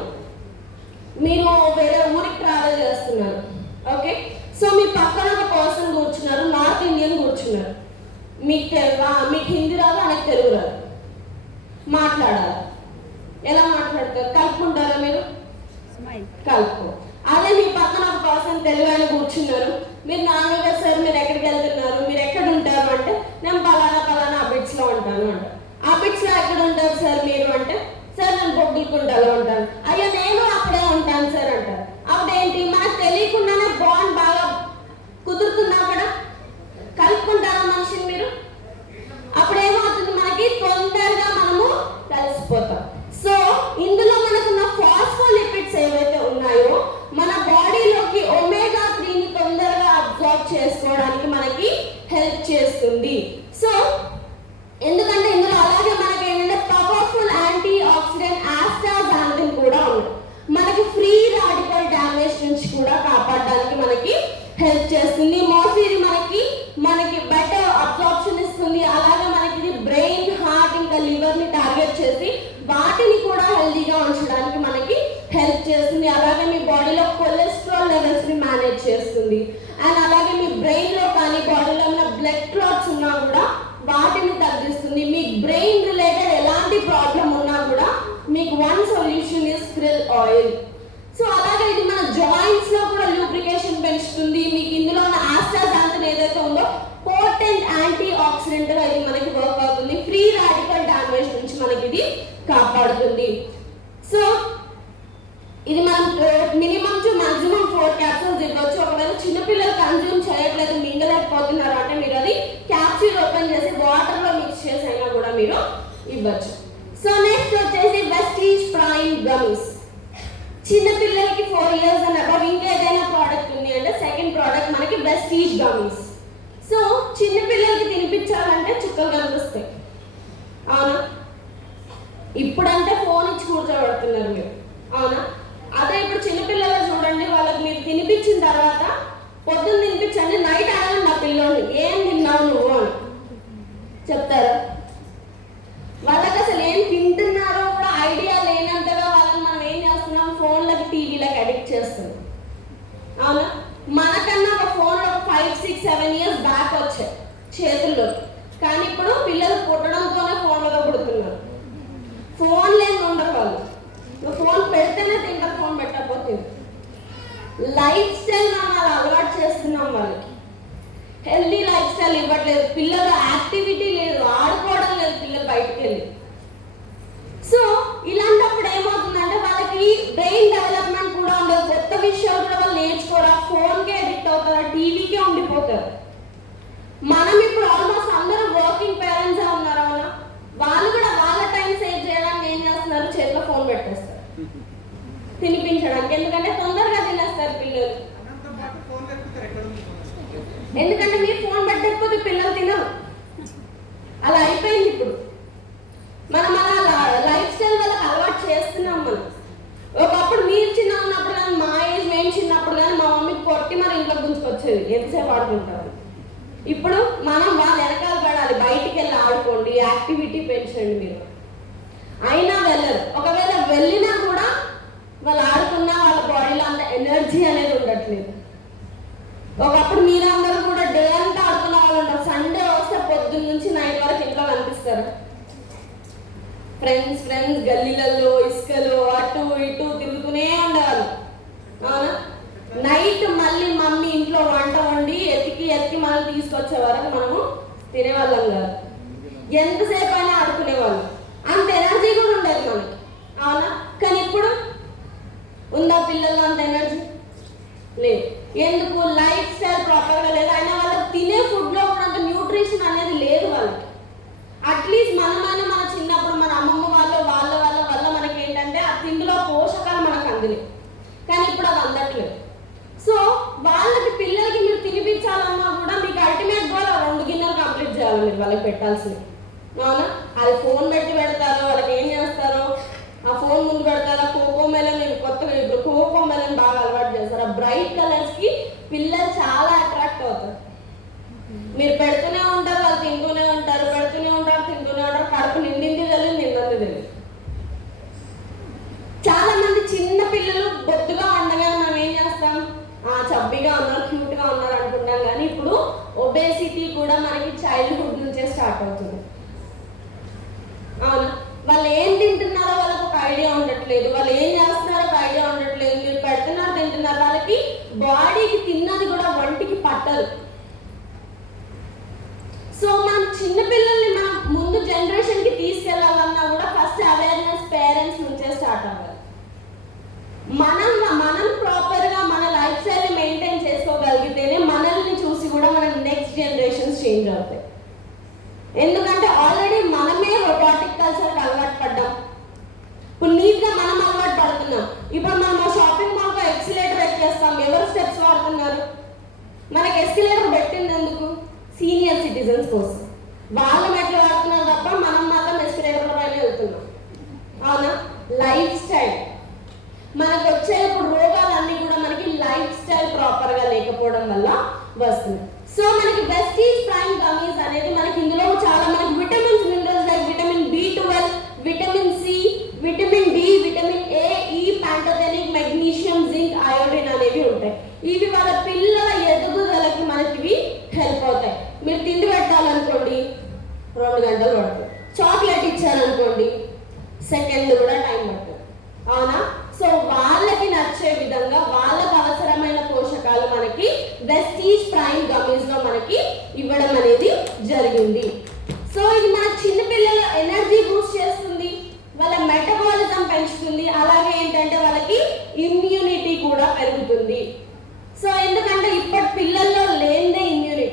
మీరు వేరే ఊరికి ట్రావెల్ చేస్తున్నారు, ఓకే? సో మీ పక్కన ఒక పర్సన్ కూర్చున్నారు, నార్త్ ఇండియన్ కూర్చున్నారు. మీకు హిందీ రాదు, ఆయనకు తెలుగు రాదు, మాట్లాడాలి. ఎలా మాట్లాడతారు? కలుపుకుంటారా మీరు? కలుపుకో. అదే మీ పక్కన ఒక పర్సన్ తెలుగు ఆయన కూర్చున్నారు, మీరు నార్మల్గా సార్ మీరు ఎక్కడికి వెళ్తున్నారు, మీరు ఎక్కడ ఉంటారు అంటే నేను పలానా అబిట్స్ లో ఉంటాను అంట. అబిట్స్ లో ఎక్కడ ఉంటారు సార్ మీరు అంటే, సార్ నేను బొగ్గులకుంటలో ఉంటాను. అయ్యో నేను అక్కడే ఉంటాను సార్ అంటారు. అప్పుడేంటి, మనకు తెలియకుండానే బాండ్ బాగా కుదురుతుందా? అక్కడ కలుపుకుంటారా మనిషిని మీరు? అప్పుడు ఏమవుతుంది, మనకి తొందరగా మనము కలిసిపోతాం. సో ఇందులో మనకున్న ఫాస్ఫోలిపిడ్స్ ఏవైతే ఉన్నాయో మన బాడీలోకి ఒమేగా 3ని తొందరగా అబ్జార్బ్ చేసుకోవడానికి మనకి హెల్ప్ చేస్తుంది. సో ఎందుకంటే ఇందులో అలాగే మనకి ఏంటంటే పవర్ఫుల్ యాంటీ ఆక్సిడెంట్ ఆస్టాజాంథిన్ కూడా ఉంది. మనకి ఫ్రీ రాడికల్ డ్యామేజ్ నుంచి కూడా కాపాడడానికి మనకి హెల్ప్ చేస్తుంది. మోస్ట్లీ ఇది మనకి బెటర్ అబ్జార్ప్షన్ ఇస్తుంది. అలాగే మనకి ఇది బ్రెయిన్, హార్ట్ ఇంకా లివర్ ని టార్గెట్ చేసి వాటిని కూడా హెల్దీగా ఉంచడానికి మనకి హెల్ప్ చేస్తుంది. అలాగే మీ బాడీలో కొలెస్ట్రాల్ లెవెల్స్ ని మేనేజ్ చేస్తుంది. అండ్ అలాగే మీ బ్రెయిన్ లో కానీ బాడీలో ఉన్న బ్లడ్ క్లాట్స్ ఉన్నా కూడా వాటిని తగ్గిస్తుంది. మీ బ్రెయిన్ రిలేటెడ్ ఎలాంటి ప్రాబ్లం ఉన్నా కూడా మీకు one solution is krill oil. So అలాగే ఇది మన జాయింట్స్ లో కూడా లూబ్రికేషన్ పెంచుతుంది. మీకు ఇందులో ఉన్న ఆస్టాజాంతిన్ ఏదైతే ఉందో పోటెంట్ యాంటీ ఆక్సిడెంట్ గా ఇది మనకి వర్క్ అవుతుంది. ఫ్రీ రాడికల్ డ్యామేజ్ నుంచి మనకి ఇది కాపాడుతుంది. సో ఇది మనం మినిమం టు మాక్సిమం 4 క్యాప్సూల్స్ ఇవ్వచ్చు. ఒకవేళ చిన్నపిల్లలు కన్జ్యూమ్ చేయట్లేదు, మింగలేకపోతున్నారు అంటే మీరు అది క్యాప్సూల్ ఓపెన్ చేసి వాటర్ లో మిక్స్ చేసి అయినా కూడా మీరు ఇవ్వచ్చు. సో నెక్స్ట్ వచ్చేసి వెస్టీజ్ ప్రైమ్ గమ్మీస్. చిన్నపిల్లలకి 4 years అండ్ అబవ్ ఇంకా ఏదైనా ప్రోడక్ట్ ఉంది అంటే సెకండ్ ప్రోడక్ట్ మనకి వెస్టీజ్ గమ్మీస్. సో చిన్నపిల్లలకి తినిపించాలంటే చుక్కలు కనిపిస్తాయి, అవునా? ఇప్పుడంటే ఫోన్ ఇచ్చి కూర్చోబెడుతున్నారు మీరు, అవునా? అదే ఇప్పుడు చిన్నపిల్లలు చూడండి, వాళ్ళకి మీరు తినిపించిన తర్వాత పొద్దున్న తినిపించండి, నైట్ అడగండి నా పిల్లోని ఏం తిన్నావు నువ్వు అని చెప్తారా? వాళ్ళకి అసలు ఏం తింటున్నారో కూడా ఐడియా లేనంతగా వాళ్ళని మనం ఏం చేస్తున్నాం, ఫోన్లకి టీవీలకి అడిక్ట్ చేస్తున్నాం, అవునా? మనకన్నా ఒక ఫోన్ 5, 6, 7 years బ్యాక్ వచ్చాయి చేతుల్లో, కానీ ఇప్పుడు పిల్లలు పుట్టడంతోనే ఫోన్లుగా పుడుతున్నారు. ఫోన్ లేని ఉండరు వాళ్ళు. నువ్వు ఫోన్ పెడితేనే తింటారు, ఫోన్ పెట్టకపోతే. లైఫ్ స్టైల్ మనం అలా అలవాటు చేస్తున్నాం వాళ్ళకి. హెల్దీ లైఫ్ స్టైల్ ఇవ్వట్లేదు, పిల్లలు యాక్టివిటీ లేదు, ఆడుకోవడం లేదు పిల్లలు బయటకు వెళ్ళి. సో ఇలాంటప్పుడు ఏమవుతుందంటే వాళ్ళకి బ్రెయిన్ డెవలప్మెంట్ కూడా ఉండదు, కొత్త విషయాలు కూడా వాళ్ళు నేర్చుకోరా, ఫోన్కే అడిక్ట్ అవుతారా, టీవీకే ఉండిపోతారు. మనం ఇప్పుడు ఆల్మోస్ట్ అందరూ వర్కింగ్ పేరెంట్స్ ఉన్నారు, అవునా? వాళ్ళు కూడా వాళ్ళ టైం సేవ్ చేయడానికి ఏం చేస్తున్నారు, చేతిలో ఫోన్ పెట్టేస్తారు తినిపించడానికి. ఎందుకంటే తొందరగా తినేస్తారు పిల్లలు, ఎందుకంటే మీరు ఫోన్ పెట్టకపోతే పిల్లలు తినరు. అలా అయిపోయింది ఇప్పుడు. మనం అలా లైఫ్ స్టైల్ వాళ్ళకి అలవాటు చేస్తున్నాం. మనం ఒకప్పుడు మీరు చిన్న ఉన్నప్పుడు కానీ, మా ఏజ్ మేము చిన్నప్పుడు కానీ మా మమ్మీ కొట్టి మన ఇంట్లో గుంజుకొచ్చేది, ఎంతసేపు ఆడుకుంటారు. ఇప్పుడు మనం వాళ్ళ వెనకాల పడాలి, బయటికి వెళ్ళి ఆడుకోండి, యాక్టివిటీ పెంచండి. మీరు అయినా వెళ్ళరు. ఒకవేళ వెళ్ళినా కూడా వాళ్ళు ఆడుకున్నా వాళ్ళ బాడీలో అంత ఎనర్జీ అనేది ఉండట్లేదు. ఒకప్పుడు మీరందరూ కూడా డే అంతా ఆడుకున్న వాళ్ళు ఉంటారు, సండే వస్తే పొద్దున్న నుంచి నైట్ వరకు ఇంట్లో కనిపిస్తారు. ఫ్రెండ్స్ గల్లీలలో ఇసుకలో అటు ఇటు తిరుగుతూనే ఉండేవాళ్ళు, అవునా? నైట్ మళ్ళీ మమ్మీ ఇంట్లో వంట వండి ఎత్తికి మనం తీసుకొచ్చే వరకు మనము తినేవాళ్ళం కాదు, ఎంతసేపు అయినా ఆడుకునేవాళ్ళు. అంత ఎనర్జీ కూడా ఉండేది మనకి, అవునా? కానీ ఇప్పుడు ఉందా పిల్లల్లో అంత ఎనర్జీ? లేదు. ఎందుకు? లైఫ్ స్టైల్ ప్రాపర్గా లేదు. అయినా వాళ్ళకి తినే ఫుడ్లో కూడా అంత న్యూట్రిషన్ అనేది లేదు వాళ్ళకి. అట్లీస్ట్ మనమైనా మన చిన్నప్పుడు మన అమ్మమ్మ వాళ్ళ వల్ల మనకి ఏంటంటే ఆ తిండిలో పోషకాలు మనకు అందినాయి, కానీ ఇప్పుడు అది అందట్లేదు. సో వాళ్ళకి పిల్లలకి మీరు తినిపించాలన్నా కూడా మీకు అల్టిమేట్ గోల్ 2 గిన్నెలు కంప్లీట్ చేయాలి మీరు వాళ్ళకి పెట్టాల్సింది, అవునా? అది ఫోన్ పెడతారు, వాళ్ళకి ఏం చేస్తారు, ఆ ఫోన్ ముందు పెడతారా, కోకో మెలన్, కొత్తగా ఇప్పుడు కోకో మెలన్ బాగా అలవాటు చేస్తారు. ఆ బ్రైట్ కలర్స్ కి పిల్లలు చాలా అట్రాక్ట్ అవుతారు. మీరు పెడుతూనే ఉంటారు, వాళ్ళు తింటూనే ఉంటారు, పెడుతూనే ఉంటారు, తింటూనే ఉంటారు, కడుపు నిండింది తెలియదు, నిండింది తెలియదు. చాలా మంది చిన్న పిల్లలు బొద్దుగా ఉండగా మనం ఏం చేస్తాం, చబ్బిగా ఉన్నారు, క్యూట్ గా ఉన్నారు అనుకుంటాం, కానీ ఇప్పుడు ఒబేసిటీ కూడా మనకి చైల్డ్హుడ్ నుంచే స్టార్ట్ అవుతుంది, అవునా? వాళ్ళు ఏం తింటున్నారో వాళ్ళకి ఒక ఐడియా ఉండట్లేదు, వాళ్ళు ఏం చేస్తున్నారో ఒక ఐడియా ఉండట్లేదు. మీరు పెడుతున్నారు, తింటున్నారు, వాళ్ళకి బాడీకి తిన్నది కూడా ఒంటికి పట్టదు. సో మనం చిన్నపిల్లల్ని మనం ముందు జనరేషన్కి తీసుకెళ్లాలన్నా కూడా ఫస్ట్ అవేర్నెస్ పేరెంట్స్ నుంచే స్టార్ట్ అవ్వాలి. మనం ప్రాపర్గా మన లైఫ్ స్టైల్ని మెయింటైన్ చేసుకోగలిగితేనే మనల్ని చూసి కూడా మన నెక్స్ట్ జనరేషన్స్ చేంజ్ అవుతాయి. ఎందుకంటే ఆల్రెడీ మనమే రోబోటిక్ కల్చర్కి అలవాటు పడ్డాం, ఇప్పుడు నీట్గా మనం అలవాటు పడుతున్నాం. ఇప్పుడు మనం షాపింగ్ మాల్తో ఎక్సిలేటర్ ఎక్కేస్తాం, ఎవరు స్టెప్స్ వాడుతున్నారు? మనకి ఎస్కిలేటర్ పెట్టింది ఎందుకు? సీనియర్ సిటిజన్స్ కోసం. వాళ్ళు మెట్లు వాడుతున్నారు తప్ప మనం మాత్రం ఎస్కిలేటర్ల పైన వెళ్తున్నాం, అవునా? లైఫ్ స్టైల్ మనకు వచ్చే ఇప్పుడు రోగాలన్నీ కూడా మనకి లైఫ్ స్టైల్ ప్రాపర్గా లేకపోవడం వల్ల వస్తున్నాయి. సో మనకి వెస్టీజ్ ప్రైమ్ గమ్మీస్ అనేది మనకి ఇందులో చాలా మనకి vitamins, minerals like vitamin B12, vitamin C, vitamin D, vitamin A, E, pantothenic, magnesium, zinc, iodine అనేవి ఉంటాయి. ఇవి వాళ్ళ పిల్లల ఎదుగుదలకి మనకి ఇవి హెల్ప్ అవుతాయి. మీరు తిండి పెట్టాలనుకోండి 2 గంటలు పడుతుంది, చాక్లెట్ ఇచ్చారనుకోండి సెకండ్ కూడా టైం పడుతుంది, అవునా? సో వాళ్ళకి నచ్చే విధంగా వాళ్ళకి అవసరమైన పోషకాలు మనకి వెస్టీజ్ ప్రైమ్ గమ్మీస్ లో మనకి ఇవ్వడం అనేది జరిగింది. సో ఇది మన చిన్నపిల్లల ఎనర్జీ బూస్ట్ చేస్తుంది, వాళ్ళ మెటబాలిజం పెంచుతుంది, అలాగే ఏంటంటే వాళ్ళకి ఇమ్యూనిటీ కూడా పెరుగుతుంది. సో ఎందుకంటే ఇప్పటి పిల్లల్లో లేనిదే ఇమ్యూనిటీ,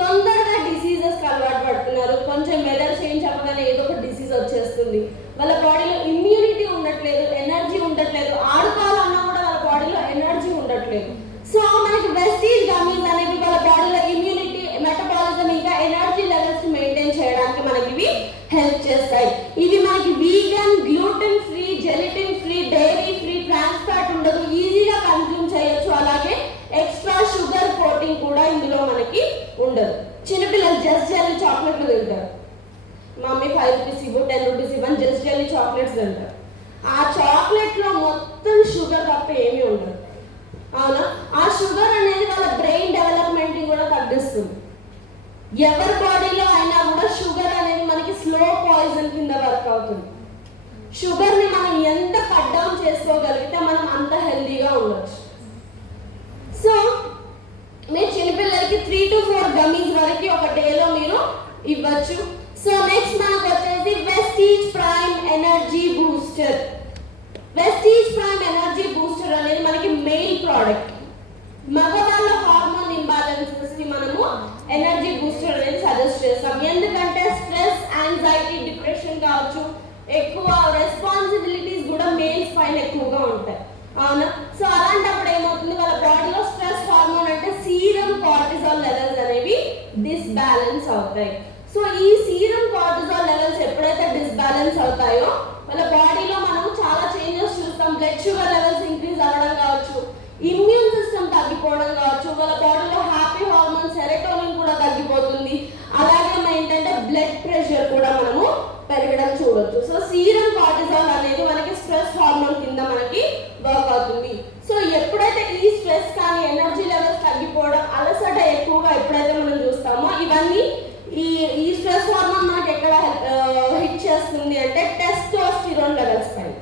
తొందరగా డిసీజెస్కి అలవాటు పడుతున్నారు. కొంచెం వెదర్ చేంజ్ అవ్వగానే ఏదో ఒక డిసీజ్ వచ్చేస్తుంది, వాళ్ళ బాడీలో ఇమ్యూనిటీ ఉండట్లేదు, ఎనర్జీ ఉండట్లేదు, ఆడుకోవాలన్నా కూడా వాళ్ళ బాడీలో ఎనర్జీ ఉండట్లేదు. సో మనకి వెస్టీజ్ గమ్మీస్ అనేవి వాళ్ళ బాడీలో ఇమ్యూనిటీ, మెటబాలిజం ఇంకా ఎనర్జీ లెవెల్స్ మెయింటైన్ చేయడానికి మనకి ఇవి హెల్ప్ చేస్తాయి. ఇవి మనకి vegan, gluten free, gelatin free, dairy free, trans fat ఉండదు, ఈజీగా కన్జ్యూమ్ చేయొచ్చు, అలాగే ఎక్స్ట్రా షుగర్ కోటింగ్ కూడా ఇందులో మనకి ఉండదు. చిన్నపిల్లలు జస్ట్ జెల్లీ చాక్లెట్లు తింటారు, మమ్మీ 5 రూపీస్ ఇవ్వు 10 రూపీస్ ఇవ్వని జస్ట్ జెల్లీ చాక్లెట్స్ తింటారు. ఆ చాక్లెట్లో మొత్తం షుగర్ తప్ప ఏమీ ఉండదు, అవునా? ఆ షుగర్ అనేది వాళ్ళ బ్రెయిన్ డెవలప్మెంట్ కూడా తగ్గిస్తుంది. ఎవరి బాడీలో అయినా కూడా షుగర్ అనేది మనకి స్లో పాయిజన్ కింద వర్క్ అవుతుంది. షుగర్ని మనం ఎంత కట్ డౌన్ చేసుకోగలిగితే మనం అంత హెల్దీగా ఉండొచ్చు. సో మీరు చిన్నపిల్లలకి 3 to 4 గమ్మీస్ వరకు ఒక డేలో మీరు ఇవ్వచ్చు. సో నెక్స్ట్ మనకు వచ్చేసి Vestige prime energy booster. Vestige prime energy booster అనేది మనకి మెయిన్ ప్రోడక్ట్. మగవాళ్ళ హార్మోన్ ఇంబాలెన్సెస్ ని మనము ఎనర్జీ బూస్టర్ అనేది సజెస్ట్ చేస్తాం. ఎందుకంటే స్ట్రెస్, యాంగ్జైటీ, డిప్రెషన్ కావచ్చు, ఎక్కువ రెస్పాన్సిబిలిటీస్ కూడా మేల్స్ పైన ఎక్కువగా ఉంటాయి, అవునా? సో అలాంటప్పుడు ఏమవుతుంది, వాళ్ళ బాడీలో స్ట్రెస్ హార్మోన్ అంటే సీరం కార్టిజాల్ లెవెల్స్ అనేవి డిస్బ్యాలెన్స్ అవుతాయి. సో ఈ సీరం కార్టిజాల్ లెవెల్స్ ఎప్పుడైతే డిస్బ్యాలెన్స్ అవుతాయో వాళ్ళ బాడీలో మనం చాలా చేంజెస్ చూస్తాం. బ్లడ్ షుగర్ లెవెల్స్ ఇంక్రీజ్ అవ్వడం కావచ్చు, ఇమ్యూన్ సిస్టమ్ తగ్గిపోవడం కావచ్చు, వాళ్ళ బాడీలో హ్యాపీ హార్మోన్ సెరోటోనిన్ కూడా తగ్గిపోతుంది, అలాగే ఏంటంటే బ్లడ్ ప్రెషర్ కూడా మనము పెరగడం చూడొచ్చు. సో సీరం కార్టిజాల్ అనేది మనకి స్ట్రెస్ హార్మోన్ కింద మనకి వర్క్ అవుతుంది. సో ఎప్పుడైతే ఈ స్ట్రెస్ కానీ ఎనర్జీ లెవెల్స్ తగ్గిపోవడం, అలసట ఎక్కువగా ఎప్పుడైతే మనం చూస్తామో ఇవన్నీ ఈ స్ట్రెస్ హార్మోన్ మనకి ఎక్కడ హిట్ చేస్తుంది అంటే టెస్టోస్టిరోన్ లెవెల్స్ పైన.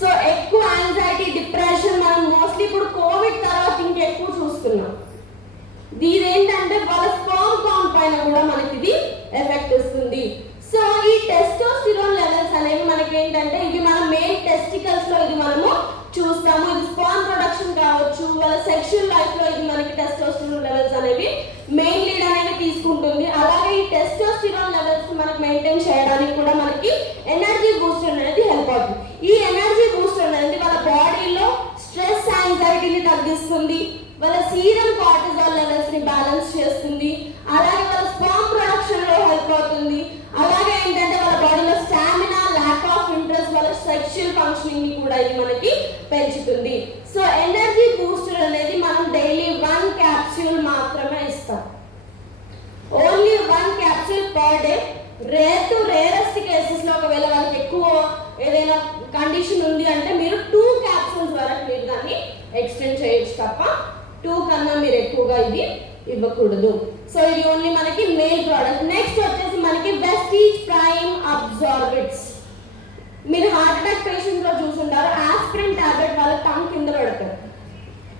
సో ఎక్కువ యాంగ్జైటీ, డిప్రెషన్ మనం మోస్ట్లీ ఇప్పుడు కోవిడ్ తర్వాత ఇంకెక్కువ చూస్తున్నాం. దీని ఏంటంటే వాళ్ళ స్పర్మ్ కౌంట్ పైన కూడా మనకి ఇది ఎఫెక్ట్ ఇస్తుంది. సో ఈ టెస్టోస్టిరోన్ లెవెల్స్ అనేవి మనకి ఏంటంటే ఇవి మన మెయిన్ టెస్టికల్స్ లో ఇది మనము చూస్తాము. ఇది స్పర్మ్ ప్రొడక్షన్ కావచ్చు, వాళ్ళ సెక్షువల్ లైఫ్ లో ఇది మనకి టెస్టోస్టిరోన్ లెవెల్స్ అనేవి మెయిన్ లీడ్ అనేది తీసుకుంటుంది. అలాగే ఈ టెస్టోస్టిరోన్ లెవెల్స్ మనకి మెయింటైన్ చేయడానికి కూడా మనకి ఎనర్జీ బూస్టర్ అనేది హెల్ప్ అవుతుంది. ఈ ఎనర్జీ బూస్టర్ అనేది వాళ్ళ బాడీలో స్ట్రెస్, యాంగ్జైటీని తగ్గిస్తుంది, వాళ్ళ సీరం కార్టిజాల్ లెవెల్స్ ని బ్యాలెన్స్ చేస్తుంది, అలాగే వాళ్ళ స్పర్మ్ ప్రొడక్షన్ లో హెల్ప్ అవుతుంది, అలాగే ఏంటంటే వాళ్ళ బాడీలో స్టామినా, ల్యాక్ ఆఫ్ ఇంట్రెస్ట్, వాళ్ళ సెక్షువల్ ఫంక్షనింగ్ ని కూడా ఇది మనకి పెంచుతుంది. సో ఎనర్జీ బూస్టర్ అనేది మనం డైలీ 1 క్యాప్సూల్ మాత్రమే ఇస్తాం, only 1 capsule per day. Rarest cases లో ఒకవేళ వాళ్ళకి ఎక్కువ ఏదైనా కండిషన్ ఉంది అంటే మీరు 2 క్యాప్సూల్స్ వరకు మీరు దాన్ని ఎక్స్టెండ్ చేయొచ్చు, తప్ప 2 కన్నా మీరు ఎక్కువగా ఇది ఇవ్వకూడదు. సో ఇది ఓన్లీ మనకి మెయిల్ ప్రోడక్ట్. నెక్స్ట్ వచ్చేసి మనకి వెస్టీజ్ ప్రైమ్ అబ్జార్బిట్స్. మీరు హార్ట్ అటాక్ పేషెంట్ లో చూసుంటారు, ఆస్పిరిన్ టాబ్లెట్ వాళ్ళ టంగ్ కింద పెడతారు,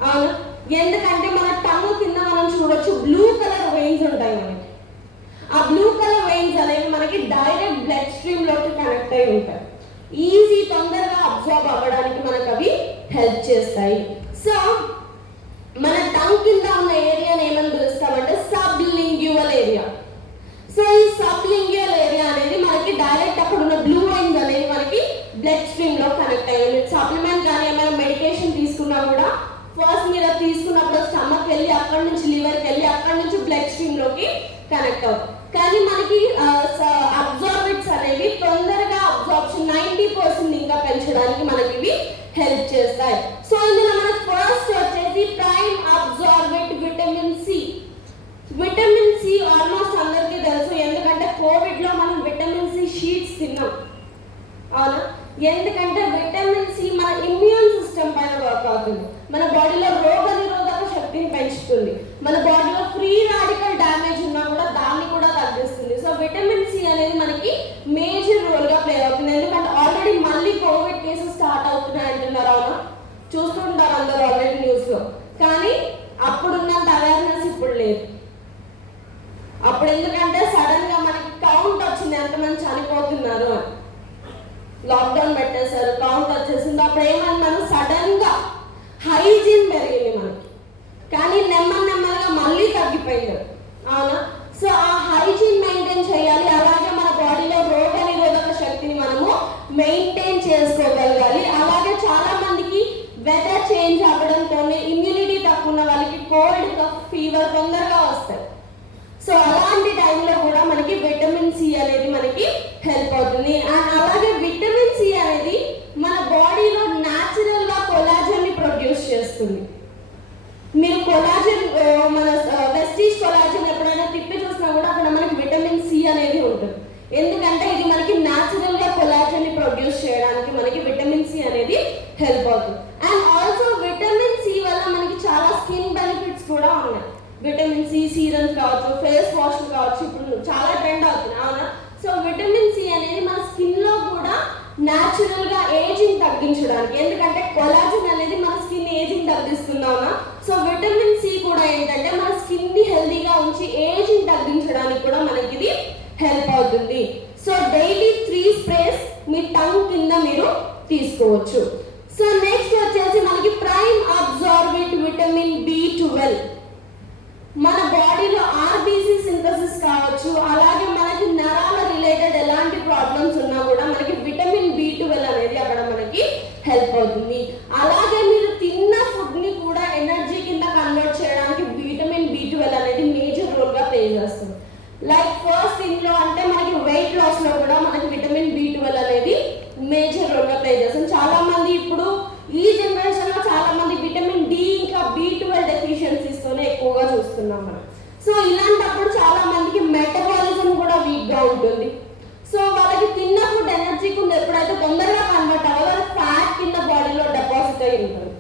అవును? ఎందుకంటే మన టంగ్ కింద మనం చూడొచ్చు బ్లూ కలర్ వెయిన్స్ ఉంటాయి మనకి. ఆ బ్లూ కలర్ వెయిన్స్ అనేవి మనకి డైరెక్ట్ బ్లడ్ స్ట్రీమ్ లోకి కనెక్ట్ అయి ఉంటాయి, ఈజీ తొందరగా అబ్జార్బ్ అవ్వడానికి మనకు అవి హెల్ప్ చేస్తాయి. సో మన టంగ్ కింద ఉన్న ఏరియాని ఏమని పిలుస్తామంటే సబ్లింగ్యువల్ ఏరియా. సో ఈ సబ్లింగ్యువల్ ఏరియా అనేది మనకి డైరెక్ట్ అక్కడ ఉన్న బ్లూ వెయిన్స్ అనేవి మనకి బ్లడ్ స్ట్రీమ్ లో కనెక్ట్ అయ్యాయి. సప్లిమెంట్ కానీ ఏమైనా మెడికేషన్ తీసుకున్నా కూడా ఫస్ట్ మీరు తీసుకున్నప్పుడు స్టమక్ వెళ్ళి అక్కడ నుంచి లివర్కి వెళ్ళి అక్కడ నుంచి బ్లడ్ స్ట్రీమ్ లోకి కనెక్ట్ అవుతుంది. కానీ మనకి అబ్జార్బిట్స్ అనేవి తొందరగా అబ్జార్ప్షన్ 90% ఇంకా పెంచడానికి మనకి ఇవి హెల్ప్ చేస్తాయి. సో ఇందులో మనకి ఫస్ట్ వచ్చేసి prime absorbent vitamin C. Vitamin C almost అందరికీ తెలుసు, ఎందుకంటే కోవిడ్ లో మనం విటమిన్ సి షీట్స్ తిన్నాం, అవునా? ఎందుకంటే విటమిన్ సి మన ఇమ్యూన్ సిస్టమ్ పైన వర్క్ అవుతుంది, మన బాడీలో రోగ నిరోధక శక్తిని పెంచుతుంది, మన బాడీలో ఫ్రీ రాడికల్ డ్యామేజ్ ఉన్నా కూడా దాన్ని కూడా తగ్గిస్తుంది. సో విటమిన్ సి అనేది మనకి మేజర్ రోల్ గా ప్లే అవుతుంది, ఎందుకంటే ఆల్రెడీ మళ్ళీ కోవిడ్ కేసెస్ స్టార్ట్ అవుతున్నాయి అప్పుడు ఎందుకంటే సడన్ గా మనకి కౌంట్ వచ్చింది, ఎంతమంది చనిపోతున్నారు అని. లాక్డౌన్ పెట్టేశారు, కౌంట్ వచ్చేసింది. అప్పుడు ఏమైంది, మనం సడన్ గా హైజీన్ పెరిగింది మనకి, కానీ నెమ్మదిగా మళ్ళీ తగ్గిపోయింది. అవునా? సో ఆ హైజీన్ మెయింటైన్ చేయాలి. అలాగే మన బాడీలో రోగ నిరోధక శక్తిని మనము మెయింటైన్ చేసుకోగలగాలి. అలాగే చాలా మందికి వెదర్ చేంజ్ అవ్వడంతో ఇమ్యూనిటీ తక్కువ ఉన్న వాళ్ళకి కోల్డ్, కఫ్, ఫీవర్ తొందరగా వస్తాయి. సో అలాంటి టైంలో కూడా మనకి విటమిన్ సి అనేది మనకి హెల్ప్ అవుతుంది. అండ్ అలాగే విటమిన్ సి అనేది మన బాడీలో న్యాచురల్ గా కొలాజన్ ని ప్రొడ్యూస్ చేస్తుంది. మీరు కొలాజన్, మన వెస్టీజ్ కొలాజన్ ఎప్పుడైనా తిప్పి చూసినా కూడా అక్కడ మనకి విటమిన్ సి అనేది ఉంటుంది. ఎందుకంటే ఇది మనకి న్యాచురల్ గా కొలాజన్ ని ప్రొడ్యూస్ చేయడానికి మనకి విటమిన్ సి అనేది హెల్ప్ అవుతుంది. అండ్ ఆల్సో విటమిన్ సి వల్ల మనకి చాలా స్కిన్ బెనిఫిట్స్ కూడా ఉన్నాయి. విటమిన్ సి సీరమ్స్ కావచ్చు, ఫేస్ వాష్ కావచ్చు, ఇప్పుడు చాలా ట్రెండ్ అవుతుంది. అవునా? సో విటమిన్ సి అనేది మన స్కిన్ లో కూడా న్యాచురల్ గా ఏజింగ్ తగ్గించడానికి, ఎందుకంటే కొలాజన్ అనేది మన స్కిన్ ఏజింగ్ తగ్గిస్తున్నావునా. సో విటమిన్ సి కూడా ఏంటంటే మన స్కిన్ ని హెల్దీగా ఉంచి ఏజింగ్ తగ్గించడానికి కూడా మనకి ఇది హెల్ప్ అవుతుంది. సో డైలీ 3 స్ప్రేస్ మీ టంగ్ కింద మీరు తీసుకోవచ్చు. సో నెక్స్ట్ వచ్చేసి మనకి ప్రైమ్ అబ్జార్బెంట్ విటమిన్ B12. మన బాడీలో ఆర్బీసీ సింథసిస్ కావచ్చు, అలాగే మనకి నరాల రిలేటెడ్ ఎలాంటి ప్రాబ్లమ్స్ ఉన్నా కూడా మనకి విటమిన్ B12 అనేది అక్కడ మనకి హెల్ప్ అవుతుంది. అలాగే మీరు తిన్న ఫుడ్ ని కూడా ఎనర్జీ కింద కన్వర్ట్ చేయడానికి విటమిన్ B12 అనేది మేజర్ రోల్ గా ప్లే చేస్తుంది. లైక్ ఫస్ట్ థింగ్ లో అంటే మనకి వెయిట్ లాస్ లో కూడా మనకి విటమిన్ B12 అనేది మేజర్ రోల్ గా ప్లే చేస్తుంది. చాలా మంది ఇప్పుడు ఈ జనరేషన్ లో చాలా మంది విటమిన్ డి ఇంకా B12 డెఫిషియన్సీస్ తోనే ఎక్కువగా చూస్తున్నాం మనం. సో ఇలాంటప్పుడు చాలా మందికి మెటబాలిజం కూడా వీక్ గా ఉంటుంది. సో వాళ్ళకి తిన్న ఫుడ్ ఎనర్జీ కింద ఎప్పుడైతే తొందరగా కన్వర్ట్ అవ్వాలో ఫ్యాట్ కింద బాడీలో డిపాజిట్ అయి ఉంటుంది.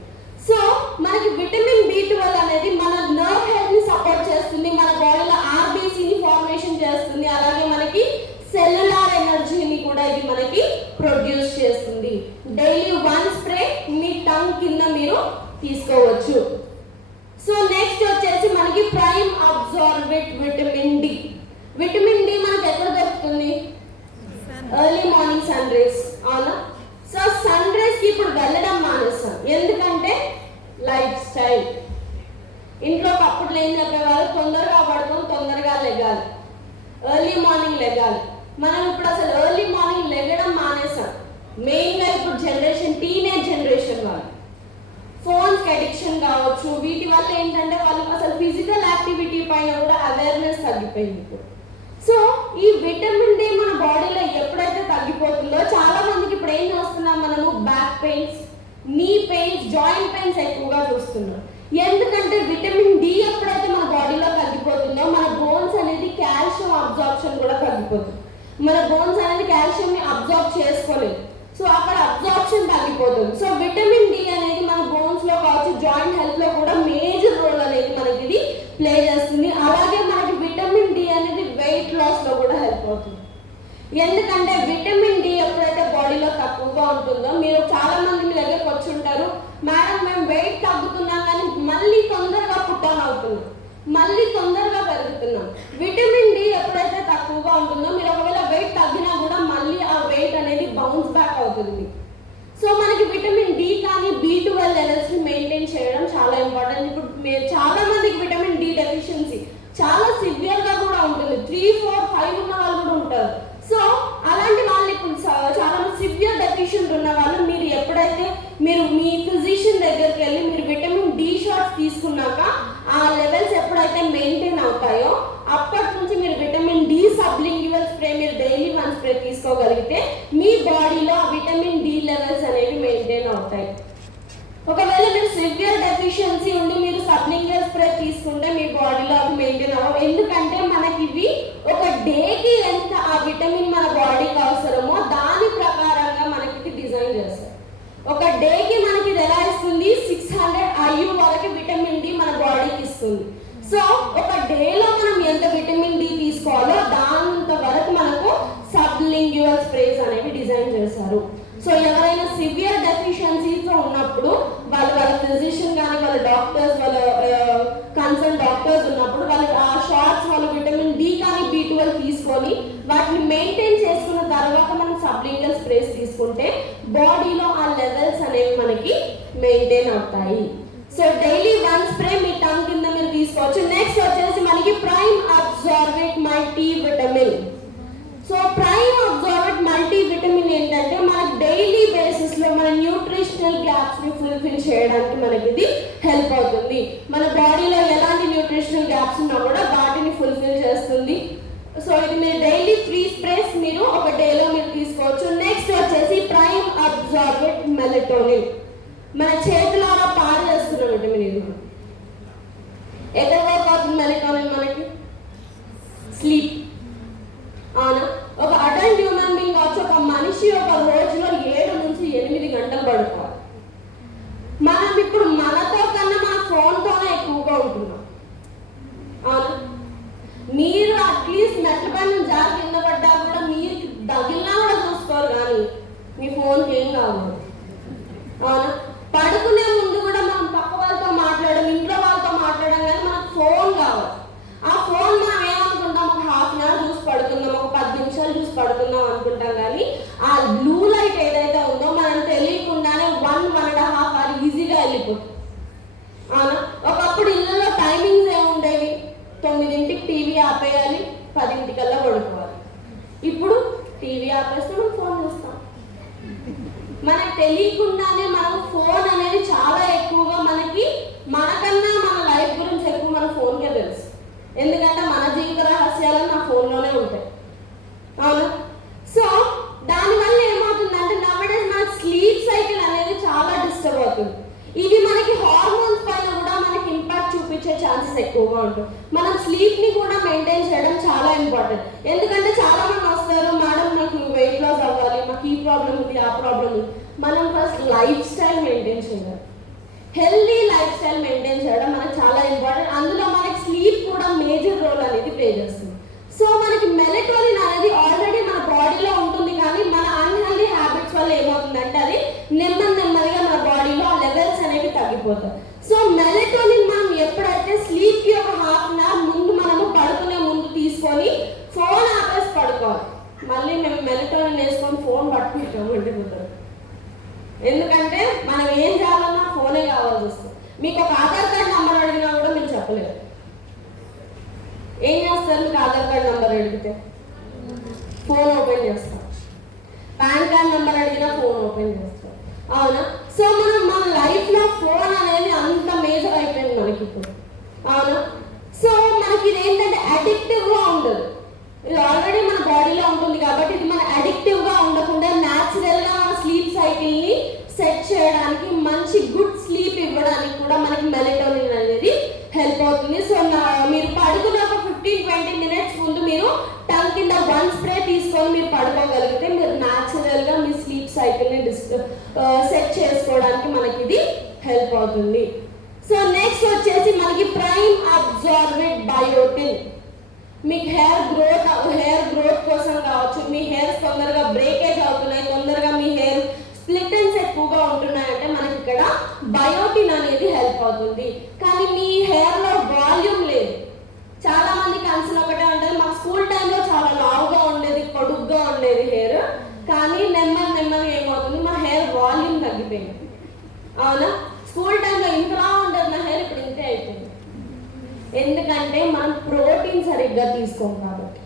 సో మనకి విటమిన్ B12 అనేది మన నర్వ్ హెల్త్ ని సపోర్ట్ చేస్తుంది, మన బాడీలో ఆర్బీసీని ఫార్మేషన్ చేస్తుంది, అలాగే మనకి సెల్యులార్ ఎనర్జీని కూడా ఇది మనకి ప్రొడ్యూస్ చేస్తుంది. డైలీ 1 స్ప్రే మీ టంగ్ కింద మీరు తీసుకోవచ్చు. సో నెక్స్ట్ వచ్చేసి మనకి prime absorbent vitamin D. Vitamin D మనకి ఎక్కడ దొరుకుతుంది? Early morning sun rays. అవునా? సో సన్ రేస్ కి ఇప్పుడు వెళ్ళడం మానేస్తాం, ఎందుకంటే లైఫ్ స్టైల్. ఇంట్లో అప్పట్లో ఏం చెప్పేవారు, తొందరగా పడుకొని తొందరగా లెగాలి, ఎర్లీ మార్నింగ్ లెగాలి. మనం ఇప్పుడు అసలు ఎర్లీ మార్నింగ్ లెగడం మానేసాం. మెయిన్గా ఇప్పుడు జనరేషన్, టీనేజ్ జనరేషన్ వాళ్ళు ఫోన్స్ కి అడిక్షన్ కావచ్చు, వీటి వల్ల ఏంటంటే వాళ్ళకి అసలు ఫిజికల్ యాక్టివిటీ పైన కూడా అవేర్నెస్ తగ్గిపోయింది ఇప్పుడు. సో ఈ విటమిన్ డి మన బాడీలో ఎప్పుడైతే తగ్గిపోతుందో చాలా మందికి ఇప్పుడు ఏం చేస్తున్నాం మనము, బ్యాక్ పెయిన్స్, నీ పెయిన్స్, జాయింట్ పెయిన్స్ ఎక్కువగా చూస్తున్నాం. ఎందుకంటే విటమిన్ డి ఎప్పుడైతే మన బాడీలో తగ్గిపోతుందో మన బోన్స్ అనేది కాల్షియం అబ్జార్ప్షన్ కూడా తగ్గిపోతుంది. మన బోన్స్ అనేది కాల్షియం ని అబ్జార్బ్ చేసుకోలేదు. సో అక్కడ అబ్జార్ప్షన్ తగ్గిపోతుంది. సో విటమిన్ డి అనేది మన బోన్స్ లో కావచ్చు, జాయింట్ హెల్త్ లో కూడా మేజర్ రోల్ అనేది మనకి ఇది ప్లే చేస్తుంది. అలాగే మనకి విటమిన్ డి అనేది వెయిట్ లాస్ లో కూడా హెల్ప్ అవుతుంది. ఎందుకంటే విటమిన్ డి ఎప్పుడైతే బాడీలో తక్కువగా ఉంటుందో, మీరు చాలా మంది మీ దగ్గరకు వచ్చి ఉంటారు, మేడం మేము వెయిట్ తగ్గుతున్నాం కానీ మళ్ళీ తొందరగా పుట్టాన్ అవుతున్నాం, మళ్ళీ తొందరగా పెరుగుతున్నాం. విటమిన్ డి ఎప్పుడైతే తక్కువగా ఉంటుందో మీరు ఒకవేళ వెయిట్ తగ్గినా కూడా మళ్ళీ ఆ వెయిట్ అనేది బౌన్స్ బ్యాక్ అవుతుంది. సో మనకి విటమిన్ డి కానీ B12 లెవెల్స్ ని మెయింటైన్ చేయడం చాలా ఇంపార్టెంట్. ఇప్పుడు మీరు చాలా మందికి విటమిన్ డి డెఫిషియన్సీ చాలా సివియర్ గా కూడా ఉంటుంది, 3, 4, 5 ఉన్న వాళ్ళు కూడా ఉంటారు. సో అలాంటి వాళ్ళు ఇప్పుడు చాలా సివియర్ డెఫిషియెంట్ ఉన్న వాళ్ళు మీరు ఎప్పుడైతే మీరు మీ ఫిజిషియన్ దగ్గరికి వెళ్ళి మీరు విటమిన్ డి షాట్స్ తీసుకున్నాక ఆ లెవెల్స్ ఎప్పుడైతే మెయింటైన్ అవుతాయో అప్పటి నుంచి మీరు విటమిన్ డి సబ్లింగ్యువల్ స్ప్రే మీరు డైలీ 1 స్ప్రే తీసుకోగలిగితే మీ బాడీలో విటమిన్ డి లెవెల్స్ అనేవి మెయింటైన్ అవుతాయి. ఒకవేళ మీరు సివియర్ డెఫిషియన్సీ ఉండి మీరు సబ్లింగ్యువల్ స్ప్రే తీసుకుంటే మీ బాడీలో అవి మెయింటైన్ అవ్వవు. ఎందుకంటే మనకి ఇవి ఒక డేకి ఎంత ఆ విటమిన్ మన బాడీకి అవసరమో దాని ప్రకారంగా మనకి ఇది డిజైన్ చేస్తారు. ఒక డేకి మనకి ఇది ఎలా ఇస్తుంది, 600 IU వరకు విటమిన్ డి మన బాడీకి ఇస్తుంది. సో ఒక డేలో మనం ఎంత విటమిన్ డి తీసుకోవాలో దానంత వరకు మనకు సబ్లింగ్యువల్ స్ప్రేస్ అనేవి డిజైన్ చేశారు. సో ఎవరైనా సివియర్ డెఫిషియన్సీస్ ఉన్నప్పుడు వాళ్ళ ఫిజిషియన్ కానీ వాళ్ళ డాక్టర్స్, వాళ్ళ కన్సర్న్ డాక్టర్స్ ఉన్నప్పుడు వాళ్ళకి ఆ షార్ట్స్ వాళ్ళ విటమిన్ డి తీసుకొని వాటిని మెయింటైన్ చేసుకున్న తర్వాత మనం సబ్లింగల్ స్ప్రేస్ తీసుకుంటే బాడీలో ఆ లెవెల్స్ అనేవి మనకి మెయింటైన్ అవుతాయి. సో డైలీ 1 స్ప్రే మీ టంగ్ కింద మీరు తీసుకోవచ్చు. నెక్స్ట్ వచ్చేసి మనకి prime absorbent multi vitamin. So prime absorbent multi vitamin ఏంటంటే మనకి డైలీ బేసిస్ లో మన న్యూట్రిషనల్ గ్యాప్స్ ని ఫుల్ఫిల్ చేయడానికి మనకి ఇది హెల్ప్ అవుతుంది. మన బాడీలో ఎలాంటి న్యూట్రిషనల్ గ్యాప్స్ ఉన్నా కూడా వాటిని ఫుల్ఫిల్ చేస్తుంది. సో ఇది మీరు డైలీ 3 స్ప్రేస్ మీరు ఒక డేలో మీరు తీసుకోవచ్చు. నెక్స్ట్ వచ్చేసి ప్రైమ్ అబ్జార్బెంట్ మెలటోనిన్. మన చేతులారా పాడు చేస్తున్న విటమిన్ ఇది. ఎక్కడ వర్క్ అవుతుంది మెలటోనిన్ మనకి? స్లీప్. అవునా? ఒక అడల్ట్ హ్యూమన్ బీయింగ్ కావచ్చు, ఒక మనిషి ఒక రోజులో 7 నుంచి 8 గంటలు పడుకోవాలి. మనం ఇప్పుడు మనతో కన్నా మన ఫోన్తోనే ఎక్కువగా ఉంటున్నాం. అవునా? మీరు అట్లీస్ట్ మెట్ల పైన జారి కింద పడ్డా కూడా మీరు తగిలినా కూడా చూసుకోరు, కానీ మీ ఫోన్కి ఏం కావాలి. అవునా? పడుకునే ముందు కూడా మనం పక్క వాళ్ళతో మాట్లాడడం, ఇంట్లో వాళ్ళతో మాట్లాడడం, కానీ మనకు ఫోన్ కావాలి. ఆ ఫోన్ మనం ఏమనుకుంటాం, ఒక హాఫ్ అన్ అవర్ చూసి పడుకుందాం, ఒక 10 నిమిషాలు చూసి పడుకుందాం అనుకుంటాం, కానీ ఆ బ్లూ లైట్ ఏదైతే ఉందో మనం తెలియకుండానే 1.5 అవర్ ఈజీగా వెళ్ళిపోతుంది. అవునా? ఒకప్పుడు ఇళ్ళలో టైమింగ్స్ ఏముండేవి, 9ంటికి టీవీ ఆపేయాలి, 10ంటికల్లా పడుకోవాలి. ఇప్పుడు టీవీ ఆపేస్తే మనం ఫోన్ చూస్తాం. మనకు తెలియకుండానే మనం ఫోన్ అనేది చాలా ఎక్కువగా మనకన్నా మన లైఫ్ గురించి ఎక్కువ మన ఫోన్కే తెలుసు. ఎందుకంటే మన జీవిత రహస్యాలు నా ఫోన్లోనే ఉంటాయి. అవును. సో దానివల్ల ఏమవుతుందంటే నవడేస్ మన స్లీప్ సైకిల్ అనేది చాలా డిస్టర్బ్ అవుతుంది. ఇది మనకి హార్మోన్స్ పైన కూడా మనకి ఇంపాక్ట్ చూపించే ఛాన్సెస్ ఎక్కువగా ఉంటుంది. మనం స్లీప్ ని కూడా మెయింటైన్ చేయడం చాలా ఇంపార్టెంట్. ఎందుకంటే చాలా మంది వస్తారు, మేడం నాకు వెయిట్ లాస్ అవ్వాలి, మాకు ఈ ప్రాబ్లం ఉంది, ఆ ప్రాబ్లం ఉంది. మనం ఫస్ట్ లైఫ్ స్టైల్ మెయింటైన్ చేయాలి. హెల్దీ లైఫ్ స్టైల్ మెయింటైన్ చేయడం మనకు చాలా ఇంపార్టెంట్. అందులో మనకి స్లీప్ కూడా మేజర్ రోల్ అనేది ప్లే చేస్తుంది. సో మనకి మెలటోనిన్ అనేది ఆల్రెడీ మన బాడీలో ఉంటుంది, కానీ మన అన్హెల్దీ హ్యాబిట్స్ వల్ల ఏమవుతుందంటే అది నెమ్మదిగా మన బాడీలో ఆ లెవెల్స్ అనేవి తగ్గిపోతాయి. సో మెలటోనిన్ మనం ఎప్పుడైతే స్లీప్ కి ఒక హాఫ్ అన్ అవర్ ముందు మనము పడుకునే ముందు తీసుకొని ఫోన్ ఆపేసి పడుకోవాలి. మళ్ళీ మేము మెలటోనిన్ వేసుకొని ఫోన్ పట్టుకుంటాము అంటే కుదరదు. ఎందుకంటే మనం ఏం చేయాలన్నా ఫోనే కావాల్సి వస్తుంది. మీకు ఒక ఆధార్ కార్డ్ నెంబర్ అడిగినా కూడా మీరు చెప్పలేరు. ఏం చేస్తారు? మీకు ఆధార్ కార్డ్ నెంబర్ అడిగితే ఫోన్ ఓపెన్ చేస్తారు. పాన్ కార్డ్ నెంబర్ అడిగినా ఫోన్ ఓపెన్ చేస్తారు. అవునా? సో మన లైఫ్ లో ఫోన్ అనేది అంత మేజర్ అయిపోయింది మనకి ఇప్పుడు. అవునా? సో మనకి ఇది ఏంటంటే అడిక్టివ్ గా ఉండదు. ఇది ఆల్రెడీ మన బాడీలో ఉంటుంది కాబట్టి ఇది మన అడిక్టివ్ గా ఉండకుండా న్యాచురల్ గా మన స్లీప్ సైకిల్ ని సెట్ చేయడానికి, మంచి గుడ్ స్లీప్ ఇవ్వడానికి కూడా మనకి మెలటోనిన్ అనేది హెల్ప్ అవుతుంది. సో మీరు పడుకున్న ఒక 15-20 మినిట్స్ ముందు మీరు టంగ్ కింద 1 స్ప్రే తీసుకొని మీరు పడుకోగలిగితే మీరు న్యాచురల్ గా మీ స్లీప్ సైకిల్ ని సెట్ చేసుకోవడానికి మనకి ఇది హెల్ప్ అవుతుంది. సో నెక్స్ట్ వచ్చేసి మనకి ప్రైమ్ అబ్జార్బెంట్ బయోటిన్. మీకు హెయిర్ గ్రోత్ కోసం కావచ్చు, మీ హెయిర్స్ తొందరగా బ్రేకేజ్ అవుతున్నాయి, తొందరగా మీ హెయిర్ స్ప్లిట్ ఎండ్స్ ఎక్కువగా ఉంటున్నాయంటే మనకి ఇక్కడ బయోటిన్ అనేది హెల్ప్ అవుతుంది. కానీ మీ హెయిర్ లో వాల్యూమ్ లేదు. చాలా మంది కన్సర్న్ ఒకటే ఉంటుంది, మాకు స్కూల్ టైంలో చాలా లావుగా ఉండేది, పొడుగ్గా ఉండేది హెయిర్, కానీ నెమ్మదిగా ఏమవుతుంది, మా హెయిర్ వాల్యూమ్ తగ్గిపోయింది. అవునా? స్కూల్ టైంలో ఇంతలా ఉండదు నా హెయిర్, ఇప్పుడు ఇంతే అయిపోయింది. ఎందుకంటే మనం ప్రోటీన్ సరిగ్గా తీసుకోం కాబట్టి.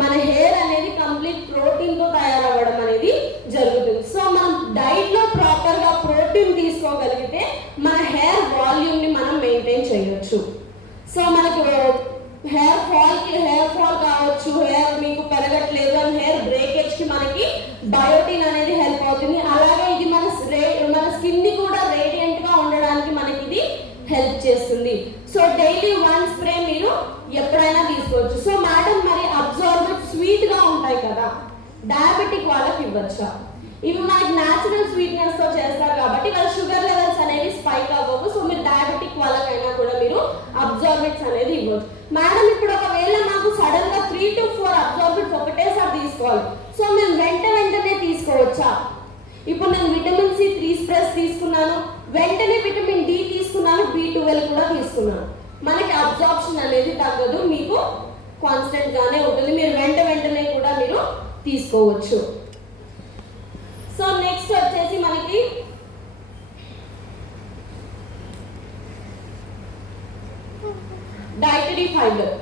మన హెయిర్ అనేది కంప్లీట్ ప్రోటీన్తో తయారవ్వడం అనేది జరుగుతుంది. సో మనం డైట్లో ప్రాపర్గా ప్రోటీన్ తీసుకోగలిగితే మన హెయిర్ వాల్యూమ్ని మనం మెయింటైన్ చేయొచ్చు. సో మనకు హెయిర్ ఫాల్ కావచ్చు, హెయిర్ మీకు పెరగట్లేదు అని హెయిర్ బ్రేకేజ్కి మనకి బయోటిన్ అనేది హెల్ప్ అవుతుంది. అలాగే ఇది మన స్కిన్ని కూడా రేడియంట్గా ఉండడానికి మనకి ఇది హెల్ప్ చేస్తుంది. సో డైలీ 1 స్ప్రే మీరు ఎప్పుడైనా తీసుకోవచ్చు. సో మేడం మరి అబ్జార్బెంట్ స్వీట్ గా ఉంటాయి కదా, డయాబెటిక్ వాళ్ళకి ఇవ్వచ్చా? ఇవి మనకి న్యాచురల్ స్వీట్నెస్ తో చేస్తారు కాబట్టి వాళ్ళ షుగర్ లెవెల్స్ అనేవి స్పైక్ అవ్వవు. సో మీరు డయాబెటిక్ వాళ్ళకైనా కూడా మీరు అబ్జార్బెంట్స్ అనేది ఇవ్వచ్చు. మేడం ఇప్పుడు ఒకవేళ నాకు సడన్ గా 3 to 4 అబ్జార్బెంట్స్ ఒకటేసారి తీసుకోవాలి, సో మేము వెంటనే తీసుకోవచ్చా? ఇప్పుడు నేను విటమిన్ సి 3 స్ప్రేస్ తీసుకున్నాను, వెంటనే విటమిన్ డి తీసుకున్నాను, B12 కూడా తీసుకున్నాను, మనకి అబ్జార్ప్షన్ అనేది తగ్గదు, మీకు కాన్స్టెంట్ గానే ఉంటుంది, మీరు వెంటనే కూడా మీరు తీసుకోవచ్చు. సో నెక్స్ట్ వచ్చేసి మనకి డైటరీ ఫైబర్.